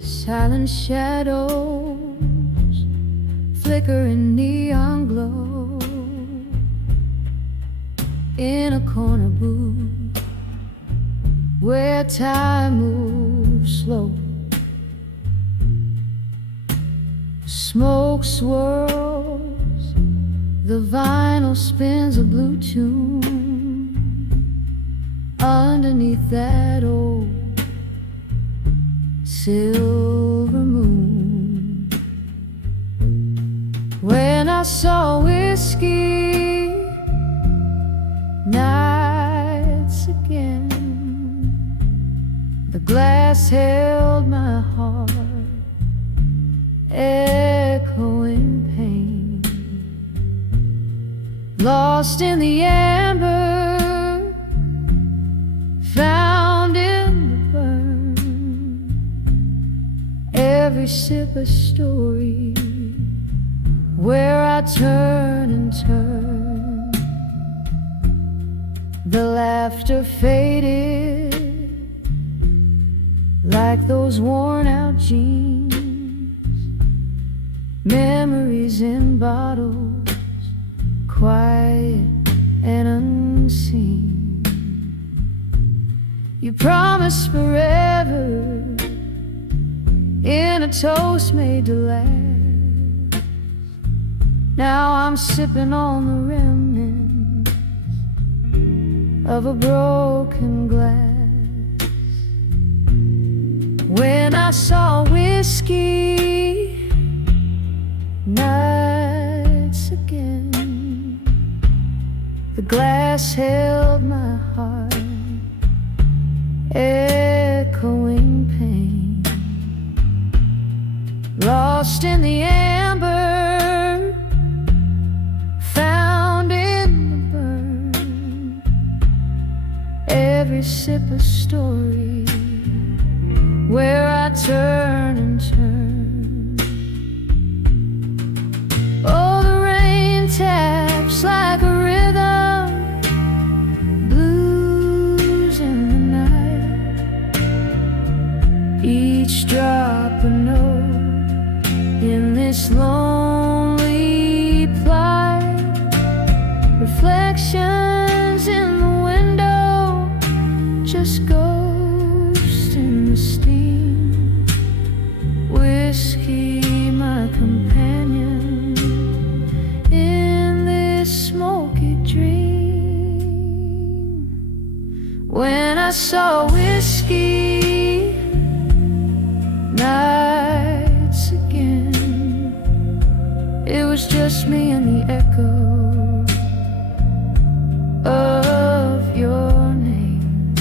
Silent shadows flicker in neon glow in a corner booth where time moves slow. Smoke swirls, the vinyl spins a blue tune underneath that old silver moon. When I saw whiskey nights again, the glass held my heart, echoing pain. Lost in the amber, found in the burn, every sip a story where I turn and turn. The laughter faded like those worn out jeans, memories in bottles, quiet and unseen. You promised forever in a toast made to last. Now I'm sipping on the remnants of a broken glass. When I saw whiskey nights again, the glass held my heart, echoing pain. Lost in the amber, found in the burn, every sip a story where I turn and turn. Oh, the rain taps like a rhythm, blues in the night, each drop a note in this lonely plight. Reflections in the window, just ghosts in the steam. Whiskey, my companion in this smoky dream. When I saw whiskey nights again, it was just me and the echo of your name.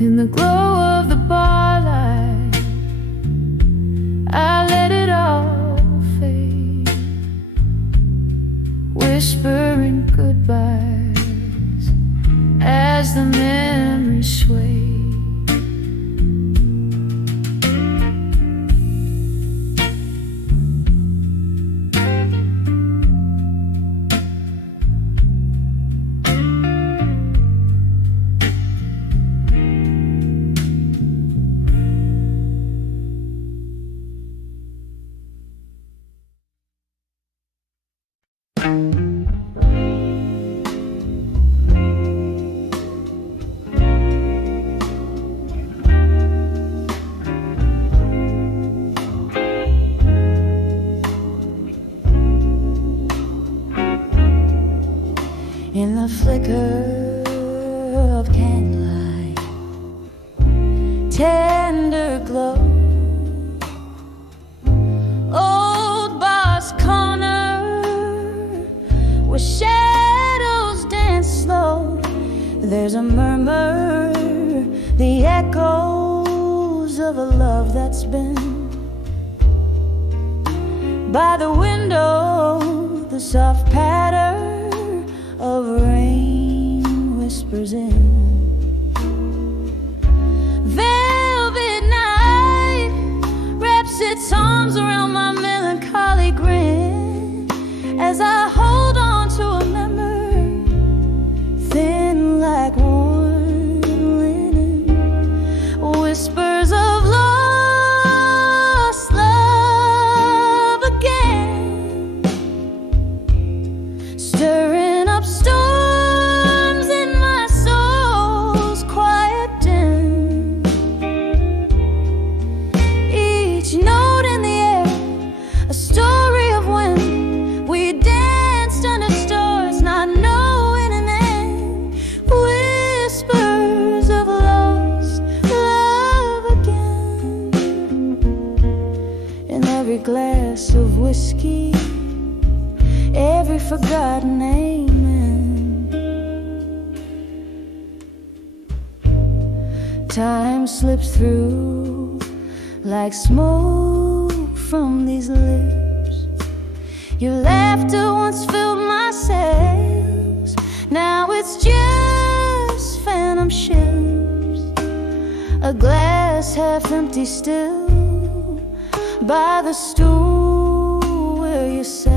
In the glow of the bar light, I let it all fade, whispering goodbyes as the memories sway. tender glow. Old Boss Corner, where shadows dance slow. There's a murmur, the echoes of a love that's been. By the window, the soft patter of rain whispers in. Velvet night wraps its arms around my melancholy grin as I hold on to a memory thin like worn linen. Whispers of lost love again, stirring up storms in my soul's quiet den. Each note in the air, a story of when we danced under stars, not knowing an end. Whispers of lost love again. In every glass of whiskey, every forgotten amen. Time slips through like smoke from these lips. Your laughter once filled my sails, now it's just phantom ships. A glass half empty still by the stool where you sat.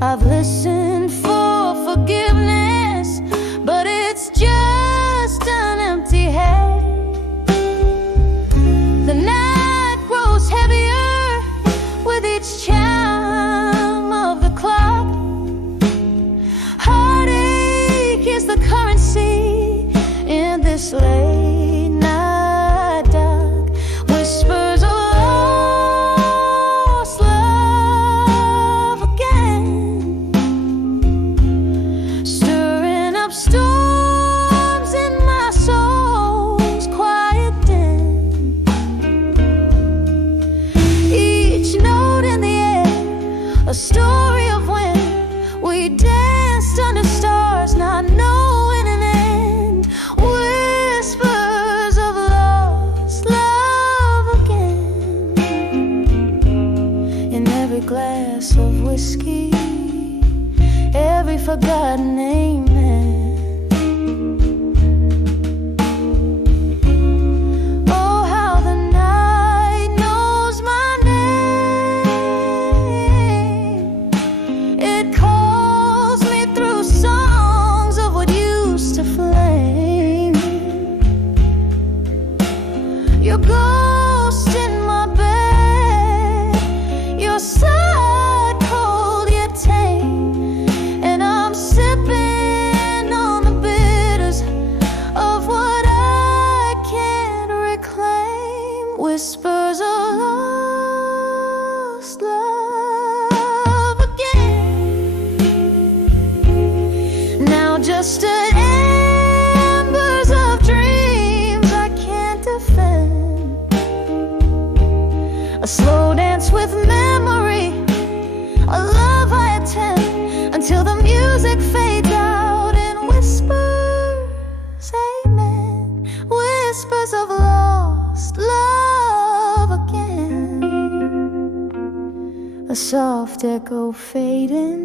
I've listened for forgiveness, but it's just an empty head. The night grows heavier with each chime of the clock. Heartache is the currency in this late night dark. Whispers of lost love again, stirring up storms in my soul's quiet den. Each note in the air, a story of when we danced under stars, not knowing an end. Whispers of lost love again. In every glass of whiskey, every forgotten amen. Oh, how the night knows my name. It calls me through songs of what used to flame. Your ghost in my bed, your side cold yet tame, and I'm sipping on the bitters of what I can't reclaim. Whispers of lost love again. Now just embers of dreams I can't defend. A slow dance with memory, a love I attend until the music fades out in whispers, amen. Whispers of lost love again. A soft echo fading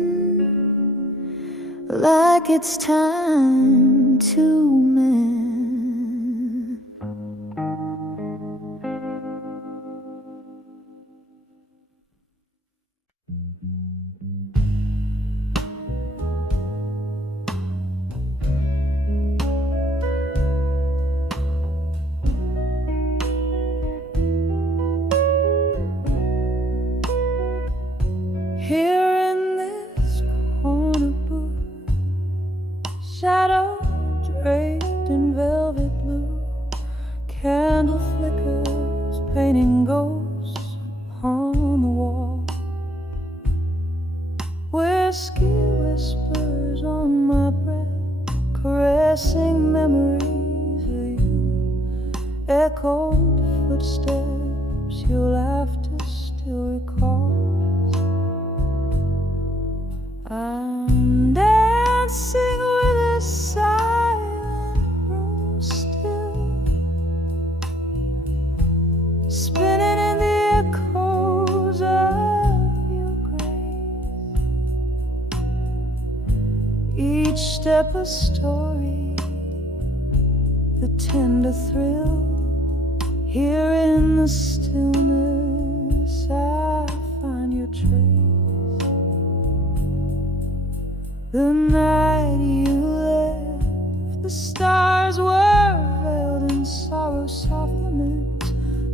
like it's time to mend. Here in this corner booth, shadow draped in echoed footsteps your laughter still recalls. I'm dancing with a silent room still, spinning in the echoes of your grace. Each step a story, the tender thrill. Here in the stillness I find your trace. The night you left, the stars were veiled in sorrow's soft lament.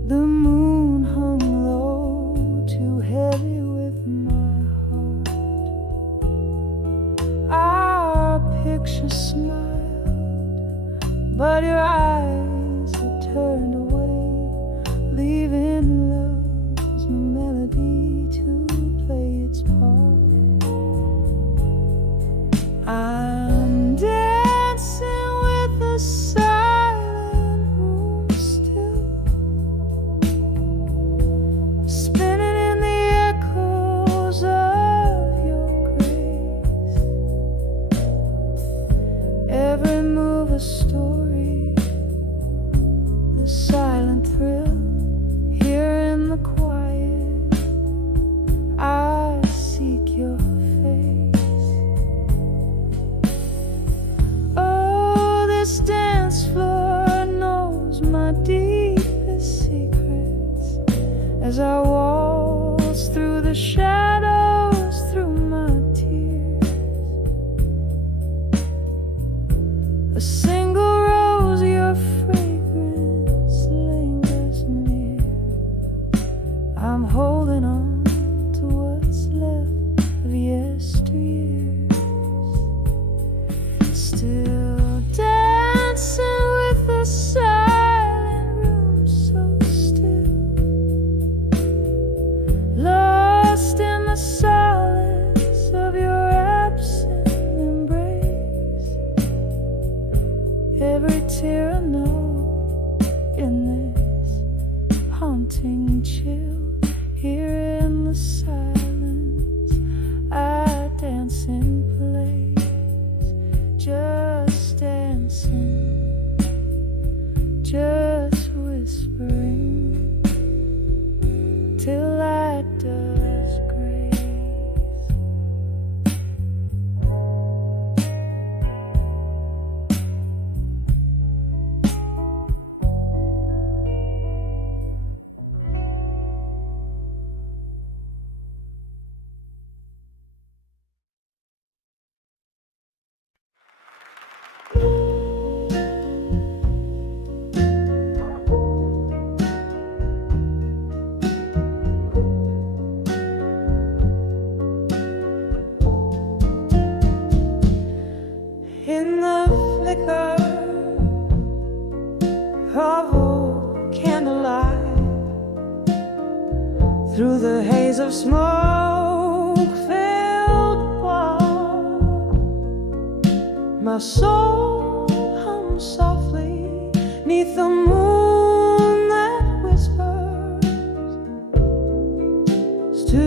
The moon hung low, too heavy with my heart. Our picture smiled, but your eyes had turned away, leaving love's melody to play its part. I'm dancing with the silent room still, spinning in the echoes of your grace. Every move a story, the silent thrill. Here in the quiet I seek your face. Oh, this dance floor knows my deepest secrets as I waltz through the shadows, through my tears. A single rose, your fragrance lingers near. I'm holding on to what's left of yesteryears. Still dancing with the silent room so still, lost in the solace of your absent embrace. Every tear I know in this haunting chill. Here in the silence I dance in place, just dancing, just whispering, till light does grace. In the flicker of a candlelight, through the haze of smoke-filled bar, my soul hums softly 'neath the moon that whispers to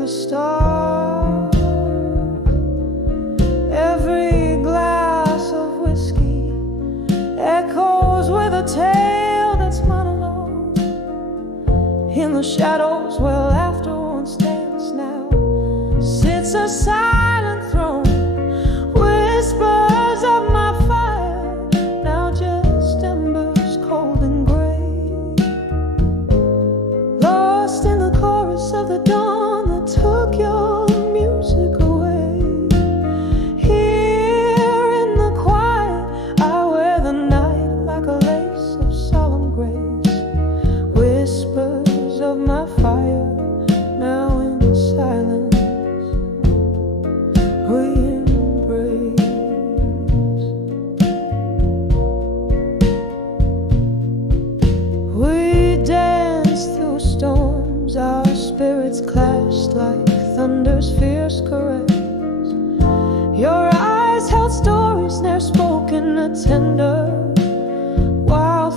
the stars. Every glass of whiskey echoes with a tale that's mine alone. In the shadows where laughter once danced, now sits a silent throne. Whispers of my fire, now just embers cold and gray, lost in the chorus of the dawn that took your music away. Here in the quiet I wear the night like a lace of solemn grace. Whispers of my fire, now in silence we embrace. We danced through storms, our spirits clashed like thunder's fierce caress. Your eyes held stories ne'er spoken, a tender wild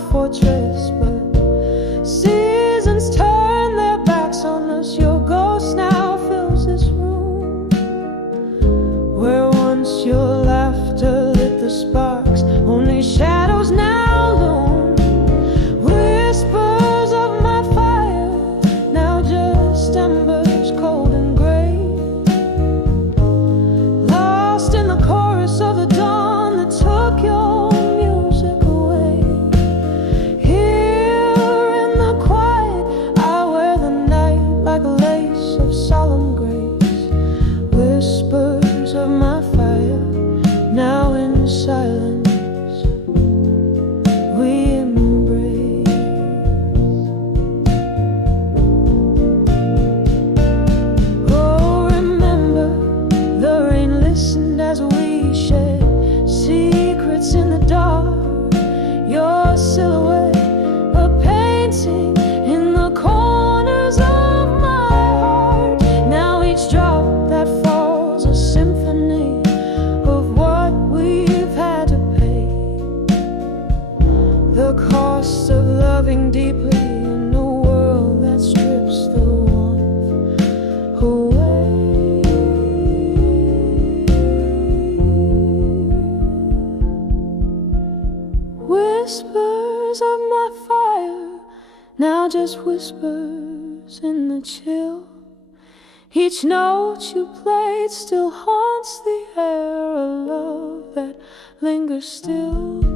drowning deeply in a world that strips the warmth away. Whispers of my fire, now just whispers in the chill. Each note you played still haunts the air, a love that lingers still.